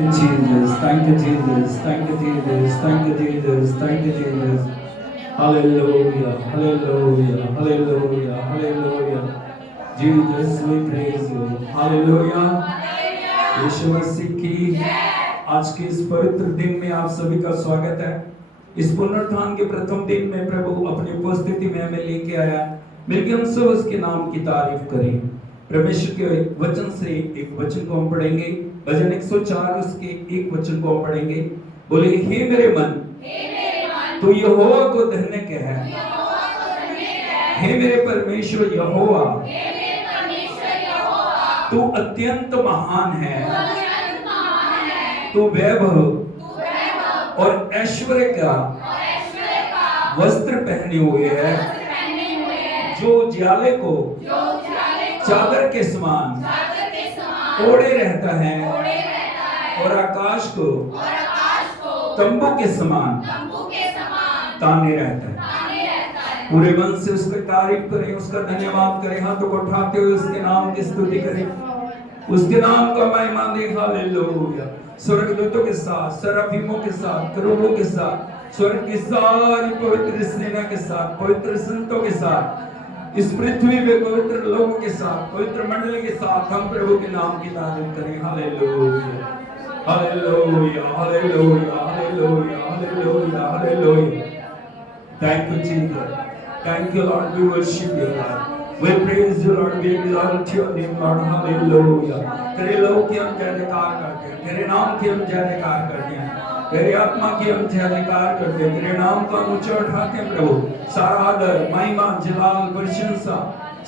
Jesus, thank you, Jesus, thank you, Jesus, thank you, Jesus, thank you, Jesus. Hallelujah, hallelujah, hallelujah, hallelujah. Jesus, we praise you. Hallelujah. यीशु मसीह की आज के इस पवित्र दिन में आप सभी का स्वागत है। इस पुनरुत्थान के प्रथम दिन में प्रभु अपनी उपस्थिति में हमें लेके आया। मिलकर हम सब उसके नाम की तारीफ करें। परमेश्वर के वचन से एक वचन को हम पढ़ेंगे। भजन 104 उसके एक वचन को हम पढ़ेंगे। बोले, हे मेरे मन, तू यहोवा को धन्य कह। हे मेरे परमेश्वर यहोवा, तू अत्यंत महान है। तू वैभव और ऐश्वर्य का वस्त्र पहने हुए है, जो उजाले को चादर के समान ओढ़े रहता है और आकाश को तंबू के समान ताने रहता है। पूरे मन से उसकी तारीफ करें, उसका धन्यवाद करें, हाथों को उठाते हुए उसके नाम की स्तुति करें, उसके नाम का महिमा दें। हालेलुया। स्वर्गदूतों के साथ, सराफीमों के साथ, करूबों के साथ, स्वर्ग की सारी पवित्र सेना के साथ, पवित्र संतों के साथ, इस पृथ्वी पे पवित्र लोगों के साथ, पवित्र मंडली के साथ हम प्रभु के नाम की तारीफ करें। Hallelujah, hallelujah, hallelujah, hallelujah, hallelujah, hallelujah. Thank you, Jesus. Thank you, Lord. We worship you, Lord. We praise you, Lord. We exalt your name, Lord. Hallelujah. तेरे लोग की हम जय जयकार करते हैं, तेरे नाम की हम जय जयकार करते हैं, तेरी आत्मा की हम जय जयकार करते हैं, तेरे नाम को हम ऊंचा उठाते हैं प्रभु। सारा आदर, महिमा, जलाल, प्रशंसा,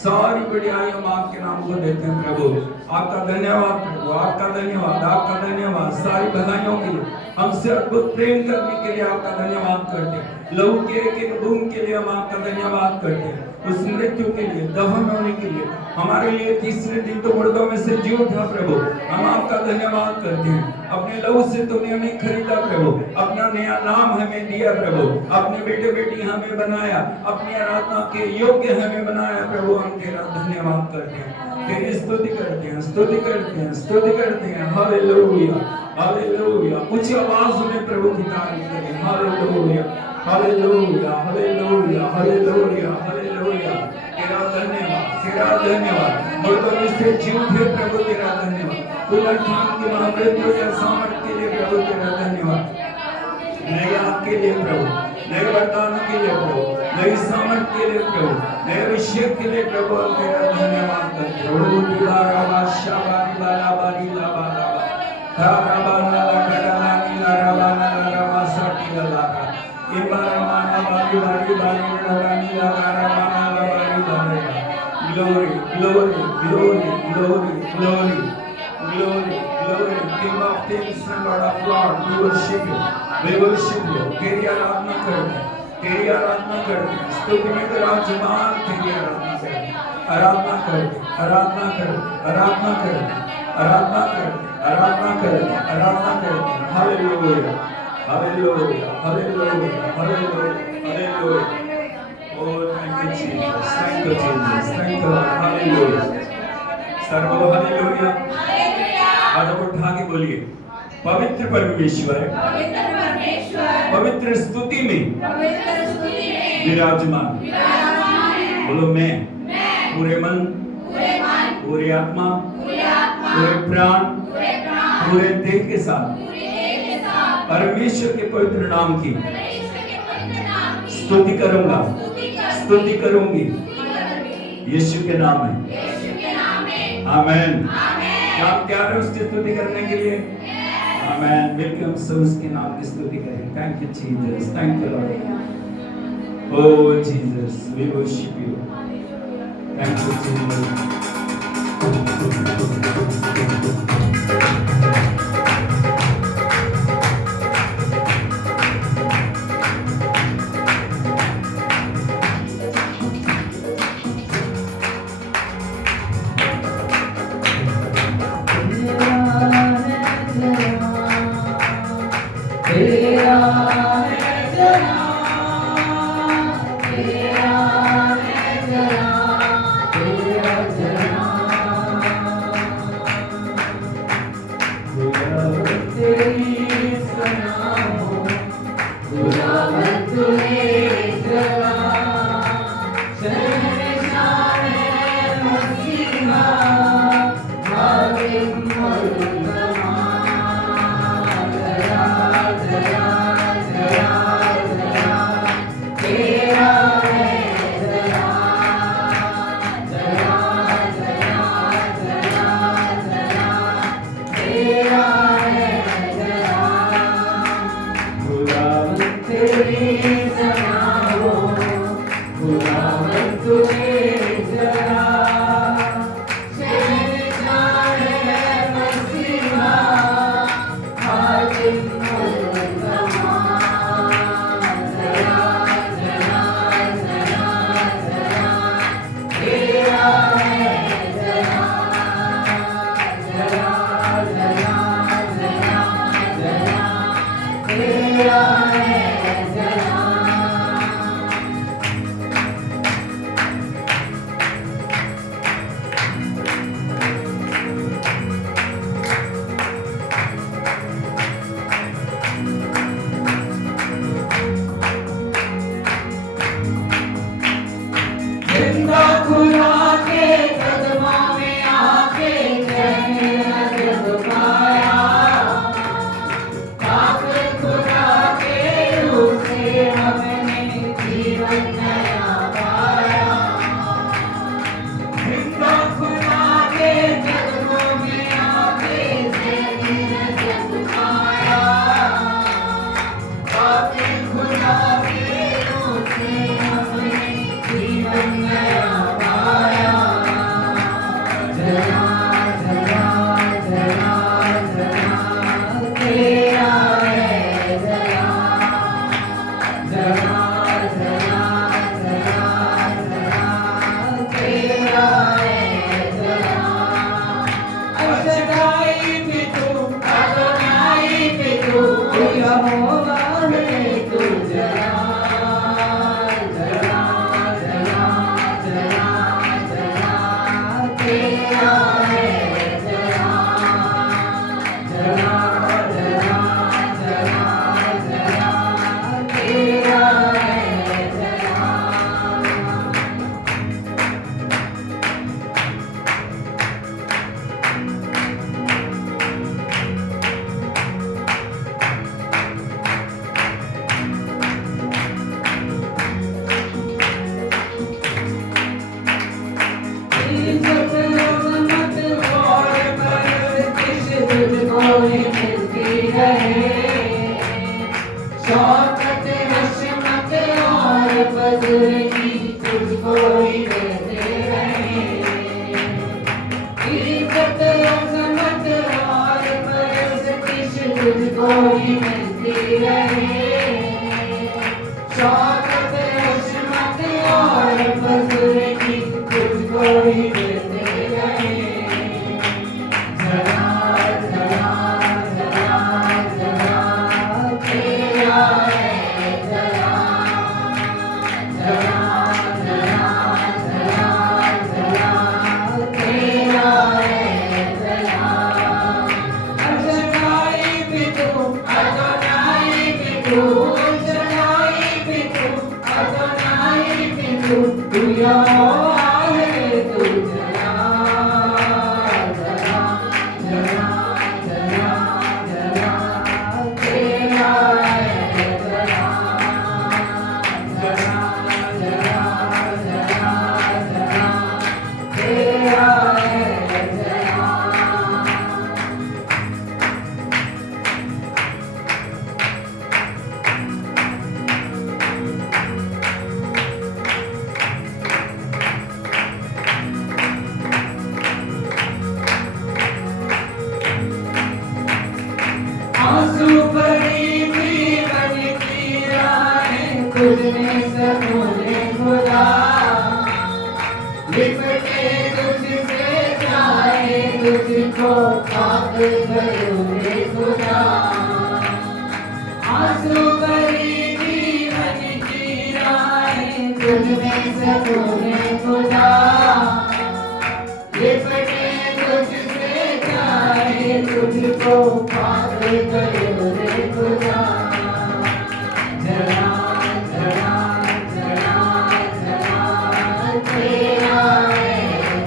सारी बड़ाई हम आपके नाम को देते हैं प्रभु। आपका धन्यवाद प्रभु, आपका धन्यवाद, आपका धन्यवाद। सारी भलाइयों के लिए, हमसे अद्भुत प्रेम करने के लिए आपका धन्यवाद करते हैं। लहू के एक बूंद के लिए हम आपका धन्यवाद करते हैं। उस मृत्यु के लिए, दफन होने के लिए, हमारे लिए तीसरे दिन तो मुर्दों में से जी उठा प्रभु, हम आपका धन्यवाद करते हैं। अपने लहू से तुमने हमें खरीदा प्रभु, अपना नया नाम हमें दिया प्रभु, अपने बेटे बेटी हमें बनाया, अपनी आराधना के योग्य हमें बनाया प्रभु। हम तेरा धन्यवाद करते हैं, तेरी स्तुति करते हैं, स्तुति करते हैं, स्तुति करते हैं। Hallelujah, hallelujah. ऊंची आवाज में प्रभु की तारीफ करें। Hallelujah, hallelujah, hallelujah, hallelujah, hallelujah. तेरा धन्यवाद, तेरा धन्यवाद। मुर्दों में से जी उठे प्रभु, तेरा धन्यवाद। पुनरुत्थान की महामृत्यु या सामर्थ के लिए प्रभु तेरा धन्यवाद। नए आपके लिए प्रभु, नए वरदानों के लिए प्रभु, नई सामर्थ के लिए प्रभु, नए अभिषेक के लिए प्रभु हम तेरा धन्यवाद करते हैं। ओ दिलाराबा शाबारी बाला बारी लाबा लाबा ताराबाना लकराना नीलाराबाना लाराबा साटी लारा इबारामाना बारी बारी बारी लारानी लाराबाना लाबारी Lara. Glory, glory, glory, glory, glory, glory, glory, King of Kings and Lord of Lords. We worship you, we worship you. तेरी आराधना करते हैं, तेरी आराधना करते हैं, स्तुति में तेरा जमान, तेरी आराधना करते हैं, आराधना करते हैं, आराधना करते हैं, आराधना करते हैं, आराधना करते हैं, आराधना करते हैं, आराधना करते हैं। Hallelujah, hallelujah, hallelujah, hallelujah, hallelujah. Oh, thank you, Jesus. Thank you, Jesus. Thank you, Lord. Hallelujah. Servo hallelujah. हाथों को उठा के बोलिए, पवित्र परमेश्वर, पवित्र स्तुति में विराजमान। बोलो, मैं पूरे मन, पूरे आत्मा, पूरे प्राण, पूरे देह के साथ परमेश्वर के पवित्र नाम की स्तुति करूंगा, स्तुति करूंगी, यीशु के नाम में। आमेन। क्या आप तैयार हैं उसकी स्तुति करने के लिए? आमेन। मिलकर हम सब उसके नाम की स्तुति करें। Thank you Jesus, thank you Lord. Oh Jesus, we worship you. Thank you Jesus. तुझको ही देते रहे। इज्जत अजमत और परस्तिश तुझको ही मिलती रहे। शौकत अजमत और बुजुर्गी तुझको ही देते रहे। जलाल जलाल जलाल जलाल तेरा है जलाल। जलाल जलाल जलाल जलाल तेरा है जलाल। अजनाई भी तू अदनाई भी तू अजनाई भी तू अदनाई भी तू तू यहोवा है तू जलाल। जलाल जलाल जलाल जलाल तेरा है जलाल। जलाल जलाल जलाल जलाल तेरा है जलाल। आंसू भरी जीवन की राहें तुझने सबूरे खुदा। लिपटे तुझसे चाहे तुझको पाक करो रे खुदा। आंसू भरी जीवन की राहें तुझने सबूरे खुदा। लिपटे तुझसे चाहे तुझको पाक करो रे खुदा। जलाल जलाल जलाल जलाल तेरा है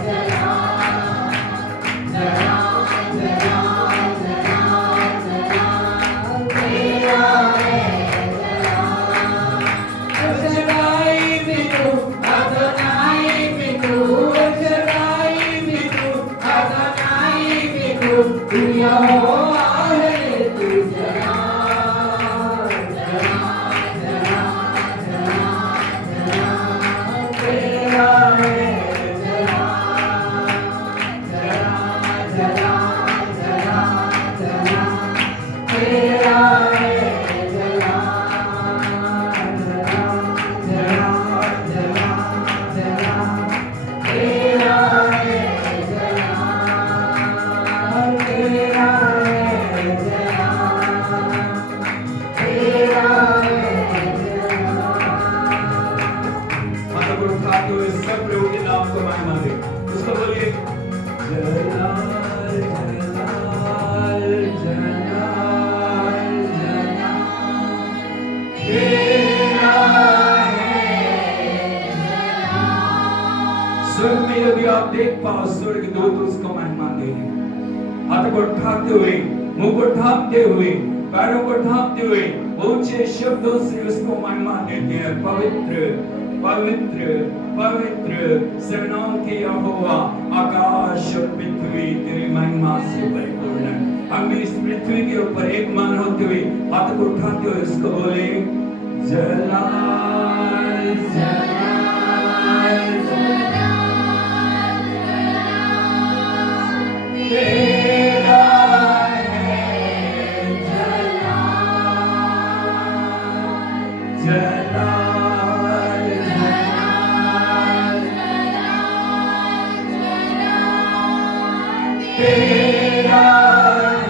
जलाल। जलाल जलाल जलाल जलाल तेरा है जलाल। अजनाई भी तू अदनाई भी तू अजनाई भी तू अदनाई भी तू तू यहोवा है तू जलाल। जलाल जलाल जलाल जलाल तेरा है जलाल। जलाल जलाल जलाल जलाल तेरा है जलाल। जलाल जलाल जलाल जलाल तेरा है जलाल। तेरा है जलाल। तेरा है जलाल। हाथों को उठाते हुए सब प्रभु के नाम को महिमा दे। उसको बोलिए जलाल जलाल जलाल जलाल तेरा है जलाल। स्वर्ग में यदि आप देख पाओ स्वर्ग दूत उसको महिमा देंगे। हाथों को उठाते हुए, मुंह को ढांपते हुए, पैरों को ढांपते हुए ऊंचे शब्दों से उसको महिमा देते हैं। पवित्र पवित्र पवित्र सेनाओं के यहोवा, आकाश और पृथ्वी तेरी महिमा से परिपूर्ण है। हम इस पृथ्वी के ऊपर एक मन होते हुए हाथ को उठाते हुए उसको बोले जलाल जलाल जलाल तेरा है जलाल। जलाल जलाल तेरा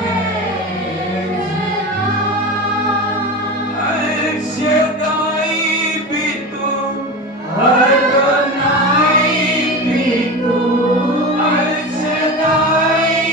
है जलाल। शदाई भी तू अदनाई भी तू शदाई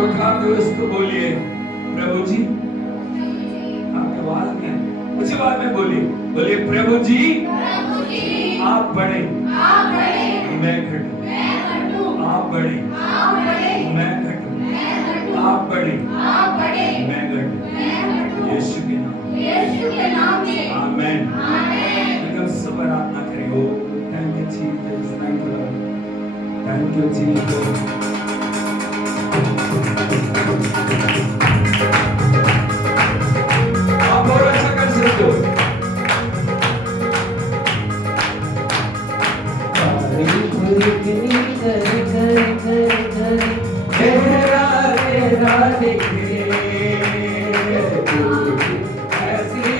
उठा के उसको बोलिए, प्रभु जी, आपके आवाज में उसी बात में बोलिए, प्रभु जी आप बढ़े मैं घटूं, आप बढ़े मैं घटूं, आप बढ़े मैं घटूं, यीशु के नाम में आमेन। एकदम सब प्रार्थना करिए। Thank you Jesus, thank you lord, thank you Jesus. आप और अच्छा कर सकते हो। तेरा दिखे ऐसी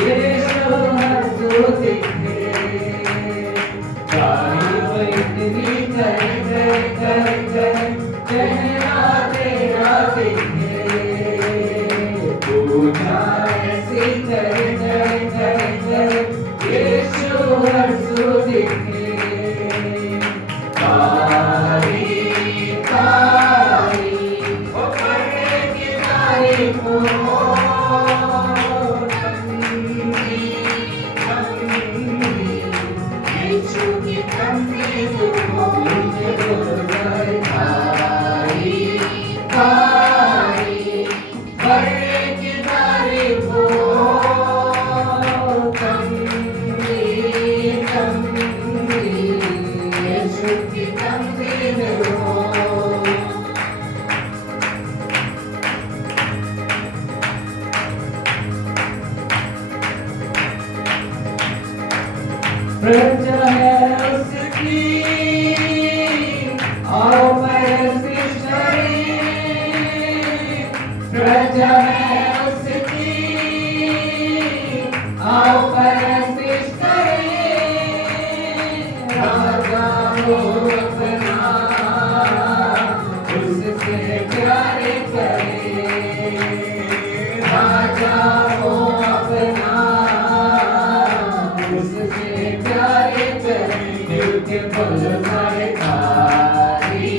यीशु हंसो दिखे, इतनी तेरा दिखे, पूजा ऐसी यीशु हंसो दिखे। प्रजा है उसकी, आओ परस्तिश करें। प्रजा है उसकी, आओ परस्तिश करें। राजा हो अपना, उससे प्यार करें। राजा हो अपना, उससे प्यार करें। के फल सारे कारी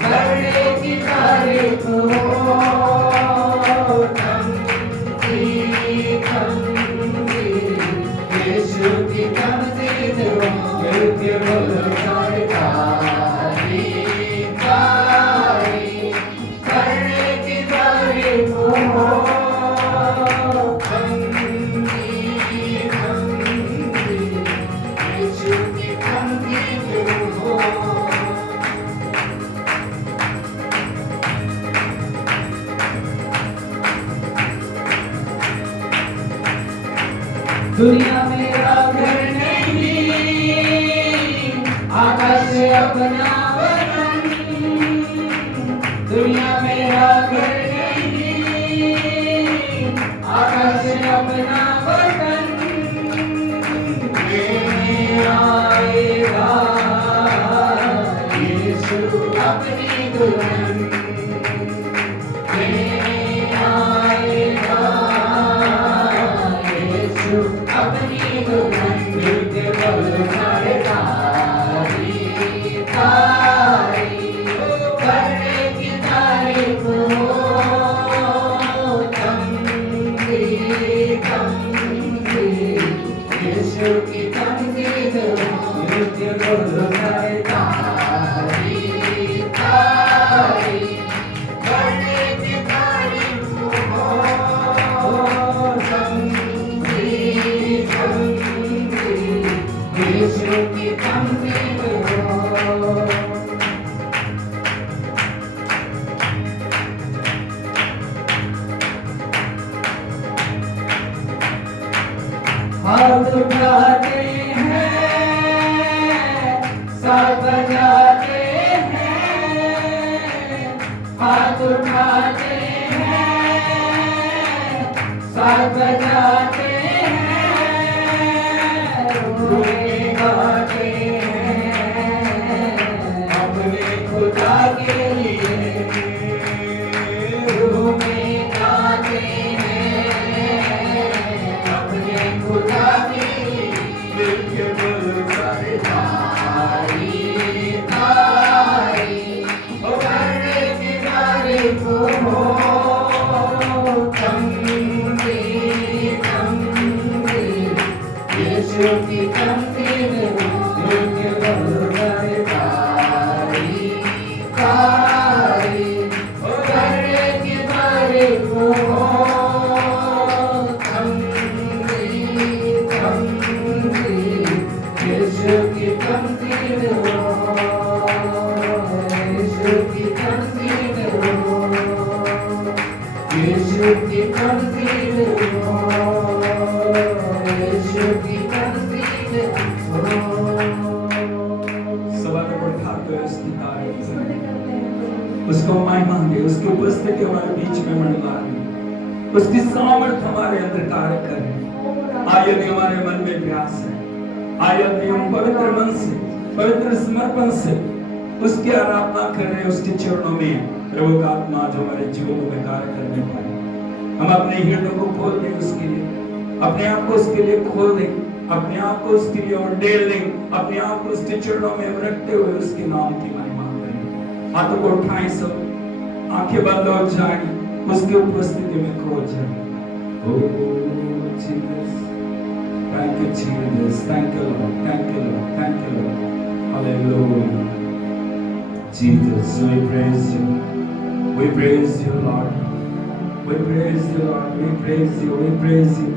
करने की तारीफ हो। यीशु की तमदीद हो। के फल सारे कारी करने की तारीफ हो। दुनिया मेरा घर नहीं, आकाश अपना वतन। दुनिया मेरा घर नहीं, आकाश अपना वतन। लेने आएगा यीशु अपनी दुल्हन। लेने आएगा अपनी दुल्हन। के फल सारे करने की तारीफ हो। यीशु की तमदीद हो। के फल सारे करने की तारीफ हो। यीशु की तमदीद हो। हाथ उठाते हैं, साथ बजाते हैं। हाथ उठाते हैं, साथ बजाते हैं। रोए गाते हैं अपने खुदा के लिए। रोए गाते हैं अपने खुदा के लिए। के बोल सारे तारीफ तमसीन हो, यीशु की तमसीन हो, यीशु की तमसीन हो, यीशु की तमसीन हो। सवालों को उठाते हुए उसकी तारीफ करें, उसको महिमा दे, उसकी उपस्थिति हमारे बीच में मंडलाए, उसकी सामर्थ हमारे अंदर कार्य करे। आज यदि हमारे मन में प्यास है, आज यदि हम पवित्र मन से, पवित्र समर्पण से उसकी आराधना कर रहे हैं, उसके चरणों में प्रभु का आत्मा जो हमारे जीवनों में कार्य करने पाए, हम अपने हृदय को खोल दें उसके लिए, अपने आप को उसके लिए खोल दें, अपने आप को उसके लिए उंडेल दें, अपने आप को उसके चरणों में रखते हुए उसके नाम की महिमा करें। हाथों को उठाएं, सब आंखें बंद हो जाएं, उसकी उपस्थिति में खो जाएं। Oh Jesus, thank you Jesus, thank you Lord, thank you Lord, thank you Lord, hallelujah. Jesus, we praise you Lord, we praise you Lord, we praise you, we praise you.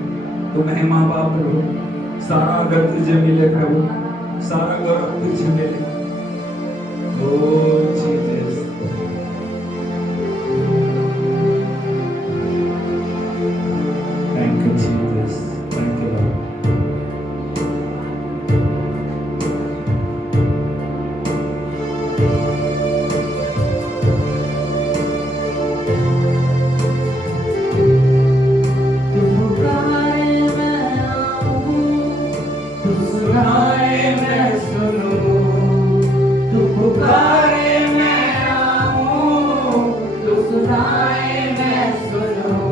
तो महिमा पाओ प्रभु, सारा अगर तुझे मिले प्रभु, सारा गौरव तुझे मिले। Oh Jesus, thank you Jesus, thank you Lord. तू पुकारे मैं आऊं, तू सुनाए मैं सुनूं, तू पुकारे मैं आऊं, तू सुनाए मैं सुनूं।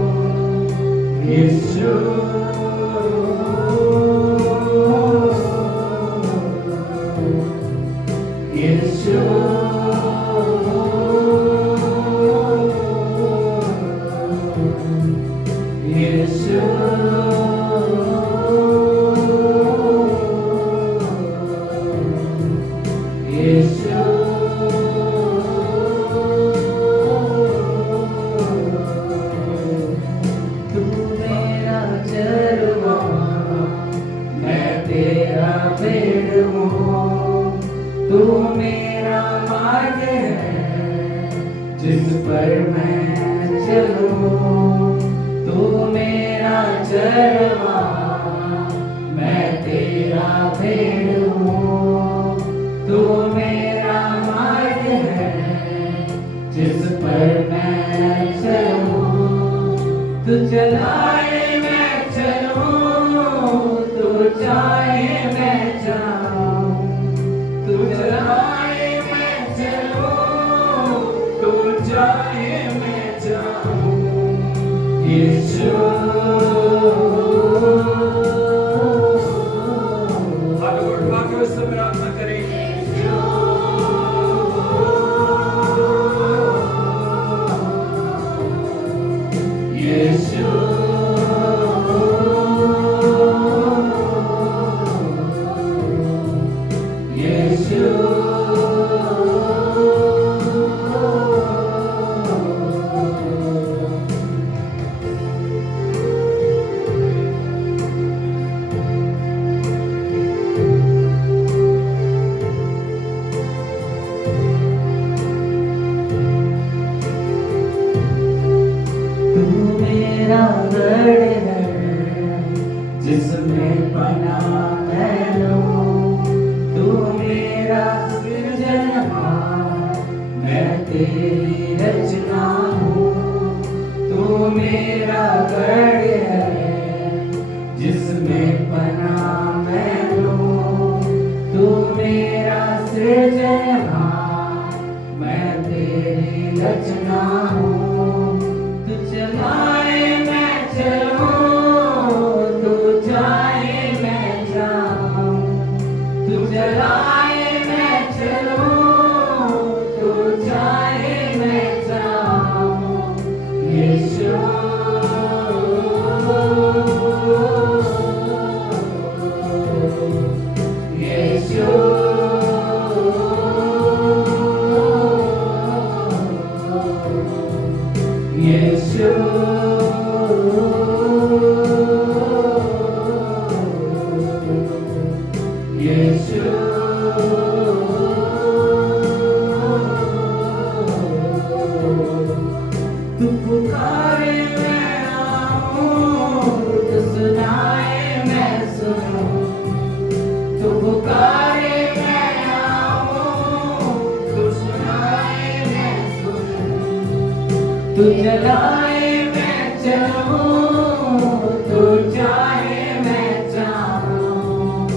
यीशु यीशु यीशु यीशु तू मेरा चरवा, मैं तेरा पेड़ हूँ, तू मेरा मार्ग है जिस पर मैं चलूं। तू मेरा चरवा, मैं तेरा पेड़ हूँ, तू मेरा मार्ग है जिस पर मैं चलूं। तू चलाए मैं चलूं, तू चाहे मैं जाऊं, तू चलाए मैं चलूं, तू चाहे मैं जाऊं। यीशु हाथ को उठा के उस समय प्रार्थना करें। यीशु यीशु तू मेरा गढ़ है जिसमें पनाह मैं लूं। तू मेरा सृजनहार, मैं तेरी रचना हूँ। तू मेरा गढ़ है जिसमें पनाह मैं लूं। तू मेरा सृजनहार, मैं तेरी रचना हूँ। तू चलाए मैं चलूं, तू चाहे मैं जाऊं, तू चलाए मैं चलूं, तू चाहे मैं जाऊं। यीशु तू चलाए मैं चलूं, तू चाहे मैं चाहूं,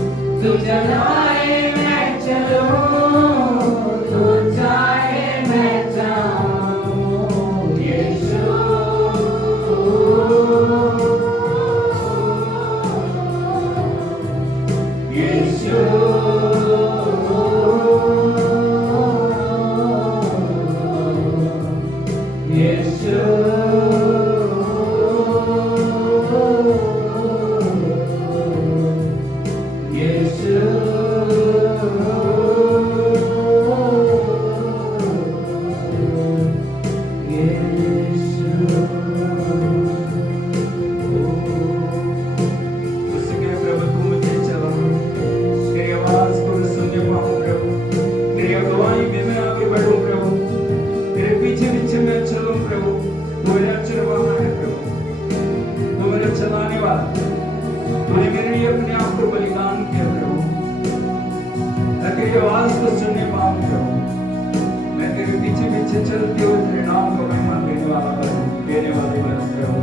तू चलाए मैं चलूं, तू चाहे मैं चाहूं। यीशु यीशु उसके प्रभु तू मुझे चला, तेरी आवाज को मैं सुनने पाऊं प्रभु, तेरी अगुवाई में मैं आगे बढ़ूं प्रभु, तेरे पीछे पीछे मैं चलूं प्रभु। तू मेरा चरवाहा है प्रभु, तू मेरा चलाने वाला, तूने मेरे लिए अपने आप को बलिदान किया प्रभु। मैं तेरी आवाज को सुनने पाऊं प्रभु, मैं तेरे पीछे पीछे चलते हुए तेरे नाम को महिमा देने वाला बनूं, देने वाले बनूं प्रभु।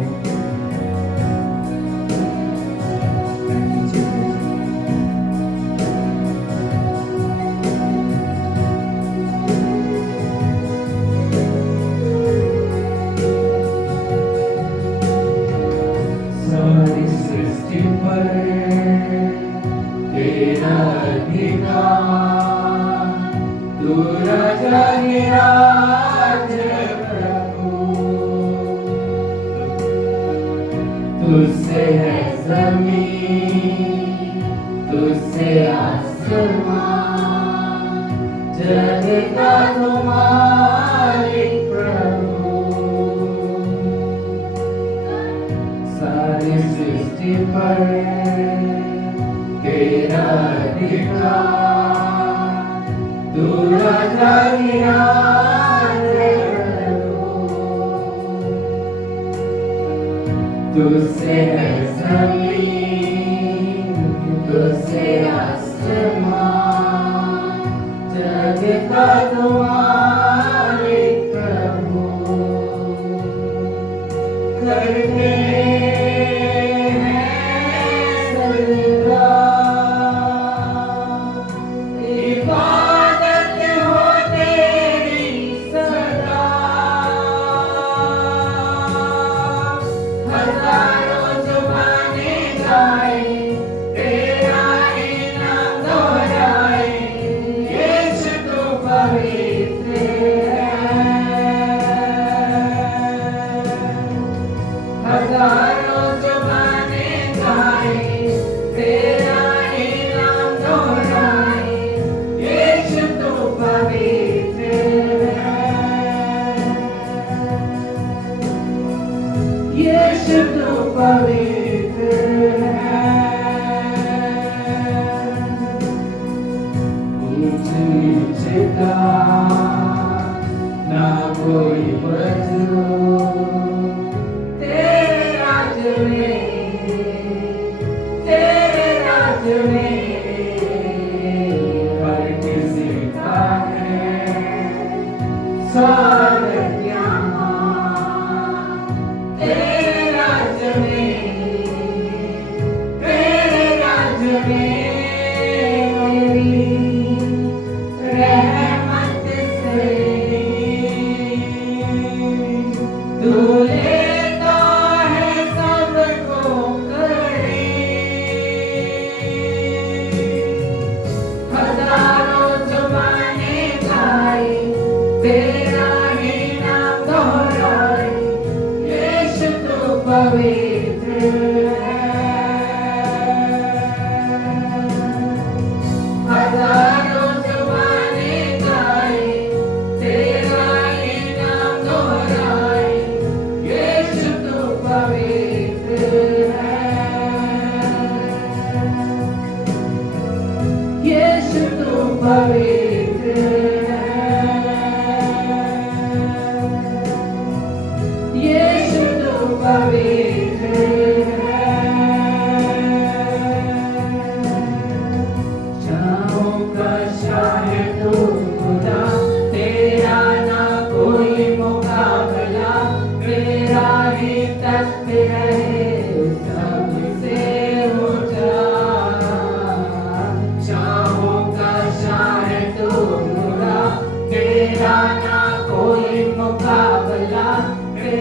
सारी सृष्टि पर तेरा अधिकार, तू राजा निराज प्रभु, तुझसे है ज़मीन, तुझसे आसमान, जग का तू मालिक प्रभु। सारी सृष्टि पर तेरा अधिकार, तू राजा निराज प्रभु, तुझसे है ज़मीन, तुझसे आसमान, जग का तू मालिक प्रभु। करते इबादत हो तेरी सदा, हजारों जुबानें गाए तेरा ही नाम दोहराए। यीशु तू पवित्र है, हजारों जुबानें गाए तेरा ही नाम दोहराए। यीशु तू पवित्र है, यीशु तू पवित्र है। ऊंच नीच का ना कोई बदलो, तेरे राज में, तेरे राज में हर किसी का है स्वागत यहाँ। तेरे राज में, तेरे राज में रहमत से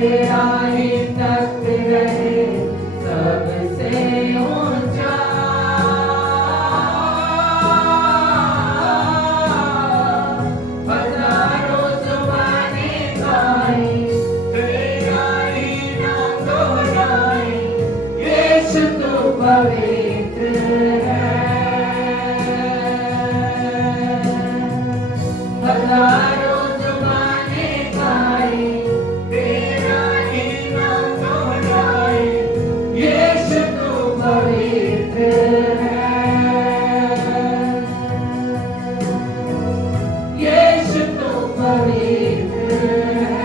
तेरा ही तख्त रहे सबसे ऊंचा। हजारों जुबानें गाएं, तेरा ही नाम दोहराएं, यीशु तू पवित्र है। हजारों जुबानें गाएं, तेरा ही नाम दोहराएं, यीशु तू पवित्र है। यीशु तू पवित्र है।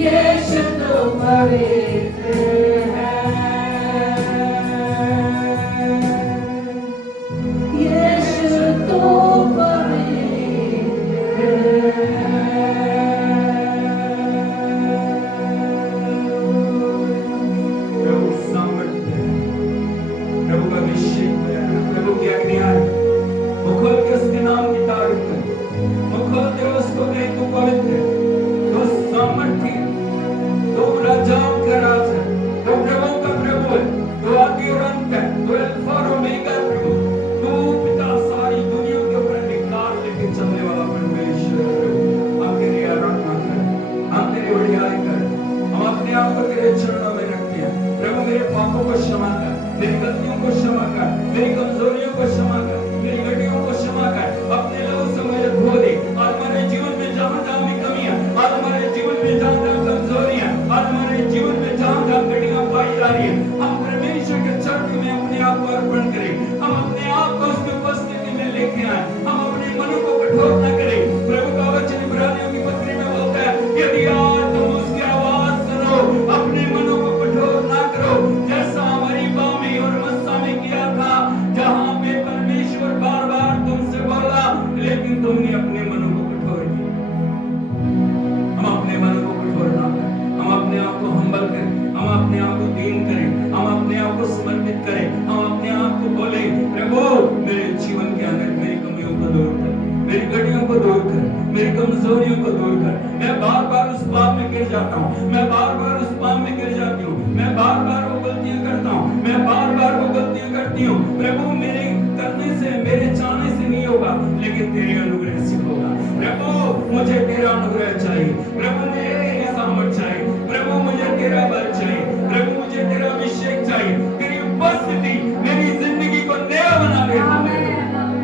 यीशु तू पवित्र है। यीशु तू पवित्र प्रभु सामर्थ्य है, प्रभु का अभिषेक है, प्रभु की आज्ञा है। वो खोल के उसके नाम की तारीफ कर, वो खोल के उसको कहे तू पवित्र है, तू सामर्थ्य है, तू राजाओं का राजा है, तू प्रभु का प्रभु है, तू आदि और अंत है, तू अल्फा और ओमेगा है प्रभु। तू पिता सारी दुनिया के ऊपर अधिकार लेके चलने वाला परमेश्वर है प्रभु। हम तेरी आराधना कर, हम तेरी बड़ाई कर, हम अपने आप को तेरे चरणों में रखते हैं प्रभु। मेरे पापों को क्षमा कर, मेरी गलतियों को क्षमा कर, मेरी कमजोरियों को क्षमा कर, मेरी गलतियों को क्षमा कर। अपने लहू से मुझे धो दे। आज हमारे जीवन में जहाँ जहाँ भी कमियां, आज हमारे जीवन में जहाँ जहाँ कमजोरियां, आज हमारे जीवन में जहाँ जहाँ कड़ियां पाई जा रही है, हम परमेश्वर के चरणों में अपने आप को अर्पण करें। हम अपने आप को उसकी उपस्थिति में लेके आए। हम अपने मनों को कठोर न करें। प्रभु का वचन इब्रानियों की पत्री में बोलता है, यदि आज तुम उसकी आवाज सुनो, अपने मनों को कठोर ना करो, जैसा हमारी माँ में और मस्सा में किया था, जहाँ पे परमेश्वर बार बार तुमसे बोला, लेकिन तुमने अपने मनों को कठोर किया। हम अपने मनों को कठोर ना करें, हम अपने आप को हम्बल करें, हम अपने आप को दीन करें, हम अपने आप को समर्पित करें, हम अपने आप को बोले, प्रभु मेरे जीवन के अंदर मेरी कमियों को दूर कर, मेरी गड़ियों को दूर कर, मेरी कमजोरियों को दूर कर। मैं बार बार उस पाप में गिर जाता हूँ, मैं बार बार उस पाप में गिर जाती हूँ, मैं बार बार वो गलतियां करता हूँ, मैं बार बार वो गलतियां करती हूँ। प्रभु मेरे करने से, मेरे चाहने से नहीं होगा, लेकिन तेरे अनुग्रह से होगा। प्रभु मुझे तेरा अनुग्रह चाहिए, प्रभु मुझे तेरी सामर्थ चाहिए, प्रभु मुझे तेरा बल चाहिए, प्रभु मुझे तेरा अभिषेक चाहिए। तेरी उपस्थिति मेरी जिंदगी को नया बना दे,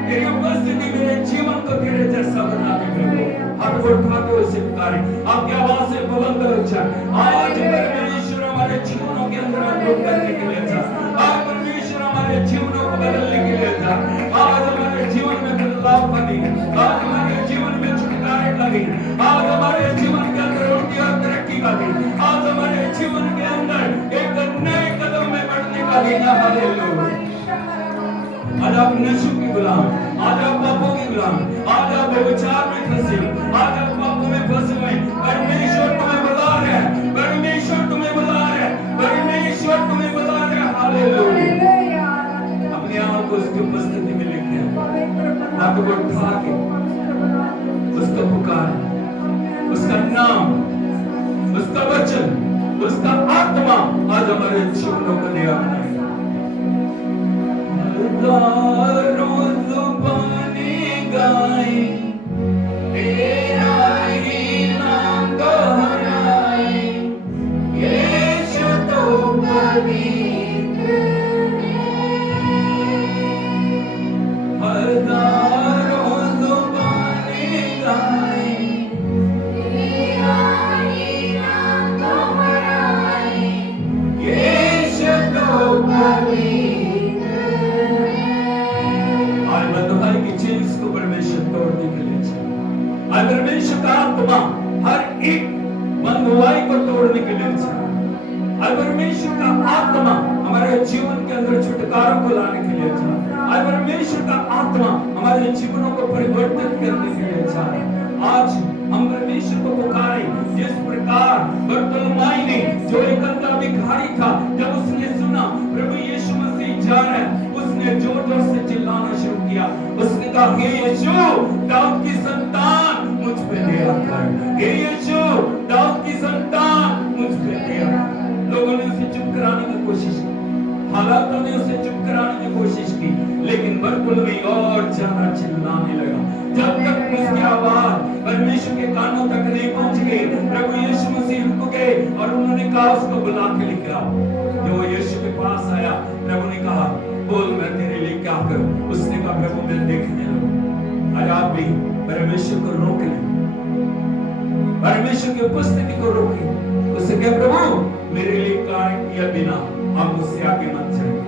तेरी उपस्थिति मेरे जीवन को तेरे जैसा बना दे प्रभु। हाथ को उठा के उसे पुकारें, आपकी आवाज से बुलंद हो जाए। आज परमेश्वर हमारे जीवनों के अंदर अद्भुत करने के लिए जा, आज परमेश्वर हमारे जीवनों को बदलने के लिए जा। आज हमारे जीवन में बदलाव बने, आज हमारे जीवन में छुटकारे लगे, आज हमारे जीवन के अंदर उन्नति और तरक्की का दिन, आज हमारे जीवन के अंदर एक नए कदम में बढ़ने का दिन। हालेलुया। आज आप नशे के गुलाम, आज आप पापों के गुलाम, आज आप व्यभिचार में फंसे हो, आज आप पापों में फंसे हुए। परमेश्वर तुम्हें बुला रहा है, परमेश्वर तुम्हें बुला रहा है, परमेश्वर तुम्हें बुला रहा है। हालेलुया। अपने आप को उसकी उपस्थिति में लेके आए, हाथ को उठा के उसका पुकार, उसका नाम, उसका वचन, उसका आत्मा आज हमारे जीवनों को नया बनाए। हजारों जुबानें गाएं, तेरा ही नाम दोहराएं, यीशु तो पवित्र है। हजारों जुबानें गाएं, तेरा ही नाम दोहराएं, यीशु तो पवित्र। परमेश्वर का आत्मा हर एक बंधुआई को तोड़ने के लिए परमेश्वर का आत्मा हमारे जीवन के अंदर छुटकारा को लाने के लिए परमेश्वर का आत्मा हमारे जीवनों को परिवर्तित करने के लिए आज हम परमेश्वर को पुकारे। जिस प्रकार बरतुलमाई ने, जो एक अंधा भिखारी था, जब उसने सुना प्रभु यीशु मसीह जा रहा है, उसने जोर जोर से चिल्लाना शुरू किया। उसने कहा, हे यीशु, दाऊद की संतान मुझ पे दया दया कर। हे यीशु, दाऊद की संतान मुझ पे दया कर। लोगों ने उसे चुप कराने की कोशिश की, हालातों ने उसे चुप कराने की कोशिश की, लेकिन बरतुल्मै और ज्यादा चिल्लाने लगा। जब तक उसकी आवाज परमेश्वर के कानों तक नहीं पहुंच गई, प्रभु यीशु मसीह रुक गए और उन्होंने कहा उसको बुला के लेके आओ। जब वो यीशु के पास आया, प्रभु ने कहा बोल मैं तेरे लिए क्या करूं। उसने कहा प्रभु मैं देखने लगूं। आज आप भी परमेश्वर को रोक लें, परमेश्वर की उपस्थिति को रोके, उससे कहे प्रभु मेरे लिए कार्य किए बिना आप मुझसे आगे मत जाइए।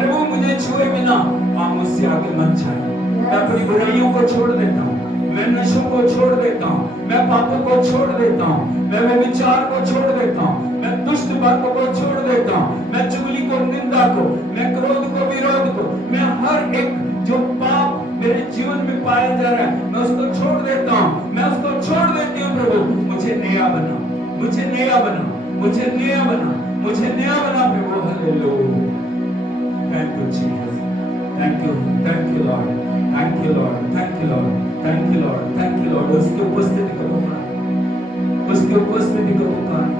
प्रभु मुझे छुए बिना आप मुझसे आगे मत जाइए। मैं अपनी बुराइयों को छोड़ देता हूँ, मैं नशों को छोड़ देता हूँ, मैं पापों को छोड़ देता हूँ, मैं व्यभिचार को छोड़ देता हूँ, मैं दुष्ट बातों को छोड़ देता हूँ, मैं चुगली को, निंदा को, मैं क्रोध को, विरोध को, मैं हर एक जो पाप मेरे जीवन में पाया जा रहा है मैं उसको छोड़ देता हूँ, मैं उसको छोड़ देती हूँ। प्रभु मुझे नया बना, मुझे नया बना, मुझे नया बना, मुझे नया बना प्रभु। Hallelujah. Thank you Jesus, thank you, thank you lord, thank you lord, thank you lord, thank you lord, thank you lord. उसकी उपस्थिति को पुकारें, उसकी उपस्थिति को पुकारें,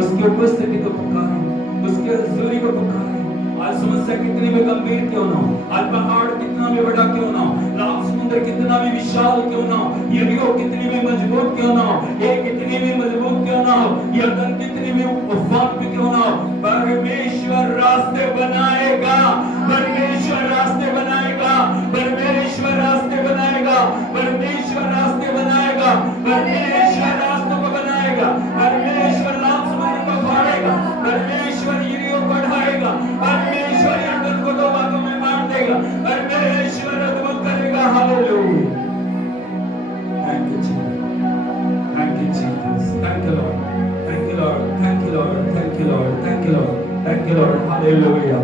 उसकी उपस्थिति को पुकारें, उसकी हजूरी को पुकारें। आज समस्या कितनी भी गंभीर क्यों ना हो, आज पहाड़ कितना भी बड़ा क्यों ना हो, लाल समुद्र कितना भी विशाल क्यों ना हो, यरीहो कितनी भी मजबूत क्यों ना हो, ये कितनी भी मजबूत क्यों ना हो, यर्दन कितनी भी उफान भी क्यों ना हो, परमेश्वर रास्ते बनाएगा, परमेश्वर रास्ते बनाएगा, परमेश्वर रास्ते बनाएगा, परमेश्वर रास्ते बनाएगा, परमेश्वर रास्तों को बनाएगा, परमेश्वर लाल समुद्र को फाड़ेगा, परमेश्वर यरीहो को ढाएगा, परमेश्वर यर्दन को दो भागों में बांट देगा, परमेश्वर अद्भुत करेगा। Hallelujah. Thank you Jesus, thank you Jesus, thank you lord, thank you lord, thank you lord, thank you lord, thank you lord, thank you lord. Hallelujah.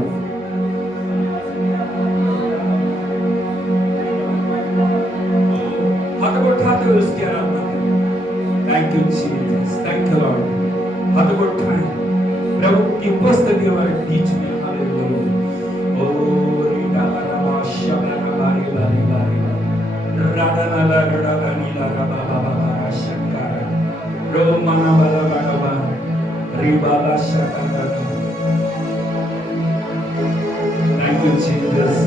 हाथ उठाते हुए उसकी आराधना करें। Thank you Jesus, thank you Lord. हाथ उठाएं, प्रभु की उपस्थिति हमारे बीच में। हालेलुया। ओ रीडा ला शबरा बारी बारी बारी राडा ला राडा नीला राबा बाबा शंकर रो मना बाला बाबा रिबाला शंकर। Thank you Jesus.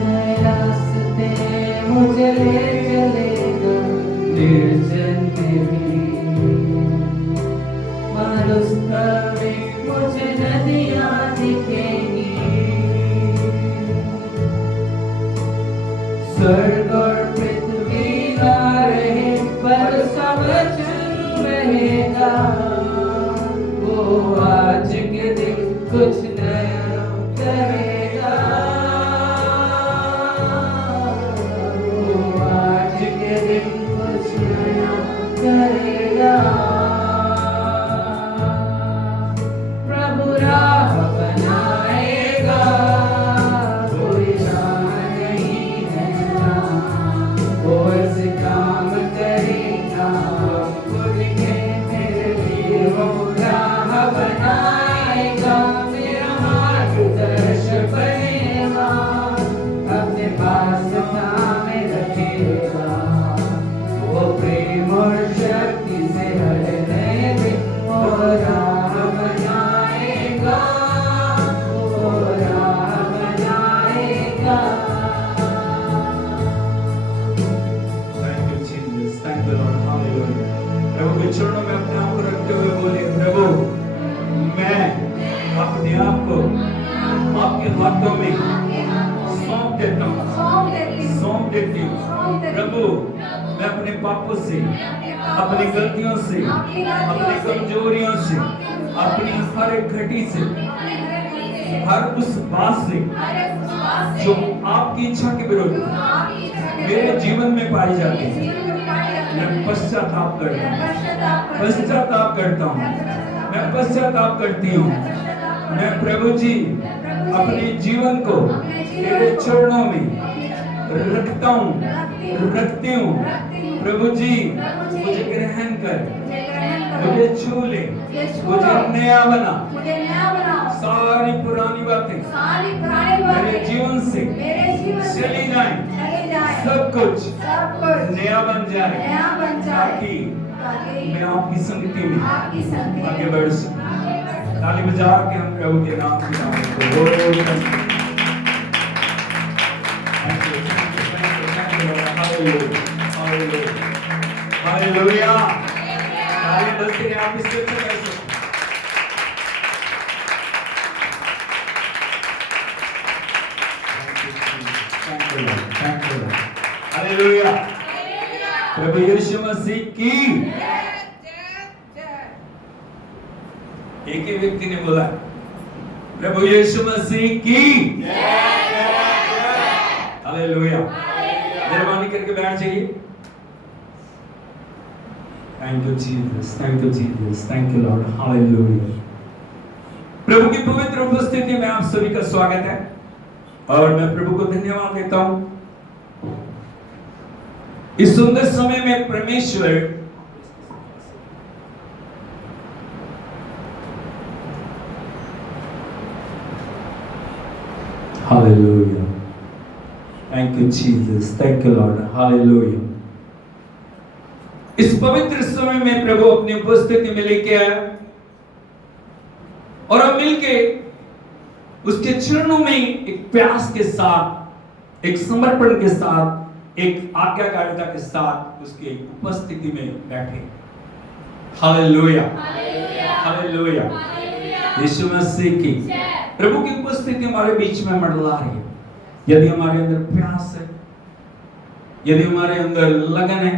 नए रास्ते मुझे ले चलेगा निर्जन में भी मारुस्तावे मुझे नदियाँ दिखेंगी स्वर्ग और पृथ्वी ना रहे पर सब रहेगा वो आज के दिन कुछ नया करेगा वो आज के दिन कुछ नया करेगा प्रभु राह बनाएगा कोई राह नहीं है वो ऐसे काम करेगा खुद के मेरे लिए वो राह बनाएगा मेरा मार्गदर्शक बनेगा अपने पास थामे रखेगा वो प्रेम और शक्ति से हर नए दिन वो राह बनाएगा वो राह बनाएगा Thank you, Jesus. Thank you, Lord. Hallelujah. प्रभु के चरणों में अपने आप को रखते हुए बोले, प्रभु मैं अपने आप को आपके हाथों में सौंप देता हूँ, सौंप देती हूँ। प्रभु मैं अपने पापों से, अपनी गलतियों से, अपनी कमजोरियों से, अपनी हर एक घटी से, हर उस बात से जो आपकी इच्छा के विरुद्ध मेरे जीवन में पाई जाती है, मैं पश्चाताप करता हूँ, पश्चाताप करता हूँ, मैं पश्चाताप करती हूँ। मैं प्रभु जी अपने जीवन को तेरे चरणों में रखता हूँ, रखती हूँ। प्रभु जी मुझे ग्रहण कर, मुझे छू ले, मुझे नया बना। सारी पुरानी बातें मेरे जीवन से चली जाएं, सब कुछ नया बन जाए, ताकि मैं आपकी संगति में आगे बढ़ सकूं। ताली बजा के हम प्रभु के नाम की आवाज़ को बोल सकते हैं। Thank you, thank you, thank you, thank you, Lord. Hallelujah, hallelujah, hallelujah. ताली बजती है, आप इससे अच्छा कर सकते हैं। Thank you, Lord. Thank you, Lord. Hallelujah. प्रभु यीशु मसीह की। एक ही व्यक्ति ने बोला, प्रभु यीशु मसीह की। हालेलुया। मेहरबानी करके बैठ जाइए। Thank you Jesus, thank you Jesus, thank you lord. Hallelujah. प्रभु की पवित्र उपस्थिति में आप सभी का स्वागत है और मैं प्रभु को धन्यवाद देता हूं। इस सुंदर समय में परमेश्वर hallelujah. Thank you Jesus, thank you lord. Hallelujah. इस पवित्र समय में प्रभु अपनी उपस्थिति में लेके आया और हम मिलके उसके चरणों में एक प्यास के साथ, एक समर्पण के साथ, एक आज्ञाकारिता के साथ उसके उपस्थिति में बैठे। Hallelujah, hallelujah. यीशु मसीह की प्रभु की उपस्थिति हमारे बीच में मंडला रही है। यदि हमारे अंदर प्यास है, यदि हमारे अंदर लगन है,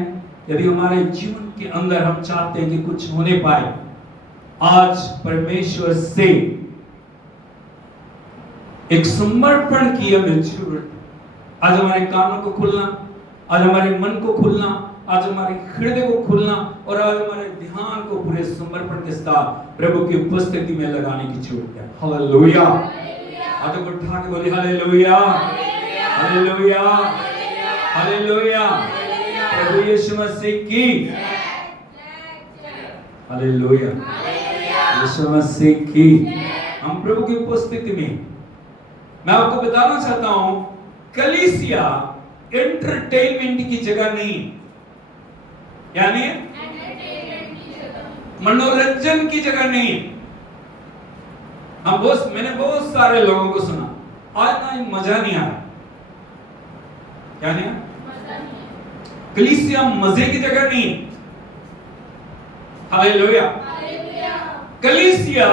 यदि हमारे जीवन के अंदर हम चाहते हैं कि कुछ होने पाए, आज परमेश्वर से एक समर्पण की हमें जरूरत। आज हमारे कानों को खुलना, आज हमारे मन को खुलना, आज हमारे हृदय को खुलना और आज हमारे ध्यान को पूरे समर्पण के साथ प्रभु की उपस्थिति में लगाने की जरूरत है। हालेलुया। हाथों को उठा के बोलिए हालेलुया, हालेलुया, हालेलुया। प्रभु यीशु मसीह की हालेलुया, यीशु मसीह की। हम प्रभु की उपस्थिति में, मैं आपको बताना चाहता हूं, कलीसिया एंटरटेनमेंट की जगह नहीं, यानी मनोरंजन की जगह नहीं। मैंने बहुत सारे लोगों को सुना, आज ना मजा नहीं आया, क्या नहीं? कलीसिया मजे की जगह नहीं। हालेलुया। कलीसिया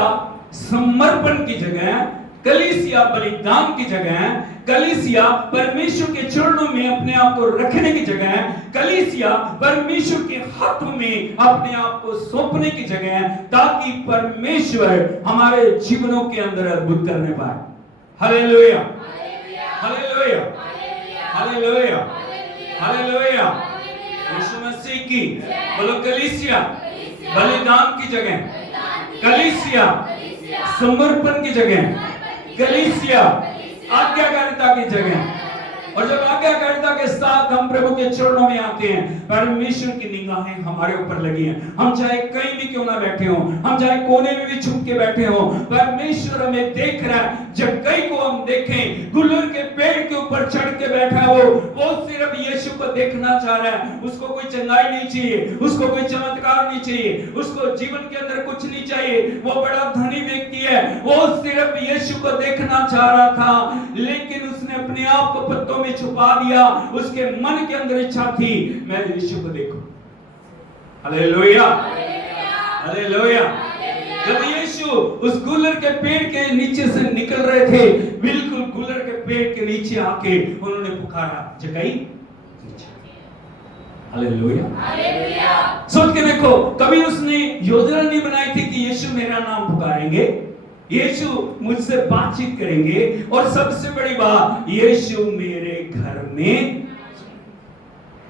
समर्पण की जगह है, कलीसिया बलिदान की जगह है, कलीसिया परमेश्वर के चरणों में अपने आप को रखने की जगह है, कलीसिया परमेश्वर के हाथों में अपने आप को सौंपने की जगह है, ताकि परमेश्वर हमारे जीवनों के अंदर अद्भुत करने पाए। Hallelujah, hallelujah, hallelujah, hallelujah. यीशु मसीह की बोलो, कलीसिया बलिदान की जगह, कलीसिया समर्पण की जगह, कलीसिया आज्ञाकारिता की जगह। और जब आज्ञाकारिता के साथ हम प्रभु के चरणों में आते हैं, परमेश्वर की निगाहें हमारे ऊपर लगी हैं। हम चाहे कहीं भी क्यों ना बैठे हो, हम चाहे कोने में भी छुप के बैठे हो, परमेश्वर हमें देख रहा है। जब कई को हम देखें, गुलर के पेड़ के ऊपर चढ़ के बैठा है, वो सिर्फ यीशु को देखना चाह रहा है। उसको कोई चंगाई नहीं चाहिए, उसको कोई चमत्कार नहीं चाहिए, उसको जीवन के अंदर कुछ नहीं चाहिए। वो बड़ा धनी व्यक्ति है, वो सिर्फ यीशु को देखना चाह रहा था, लेकिन उसने अपने आप को पत्तों में छुपा दिया। उसके मन के अंदर इच्छा थी, मैं यीशु को देखूं। Hallelujah, hallelujah. जब यीशु उस गुलर के पेड़ के नीचे से निकल रहे थे, बिल्कुल गुलर के पेड़ के नीचे आके उन्होंने पुकारा, जगाई। Hallelujah, hallelujah. सोच के देखो, कभी उसने योजना नहीं बनाई थी कि यीशु मेरा नाम पुकारेंगे, यीशु मुझसे बातचीत करेंगे, और सबसे बड़ी बात, यीशु मेरे घर में।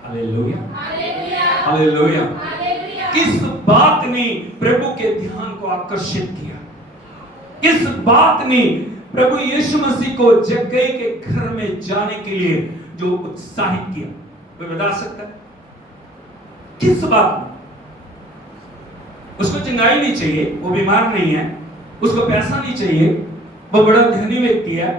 Hallelujah, hallelujah. किस बात ने प्रभु के ध्यान को आकर्षित किया? किस बात ने प्रभु यीशु मसीह को जक्कई के घर में जाने के लिए जो उत्साहित किया? कोई बता सकता है किस बात ने? उसको चंगाई नहीं चाहिए, वो बीमार नहीं है, उसको पैसा नहीं चाहिए, वो बड़ा धनी व्यक्ति है,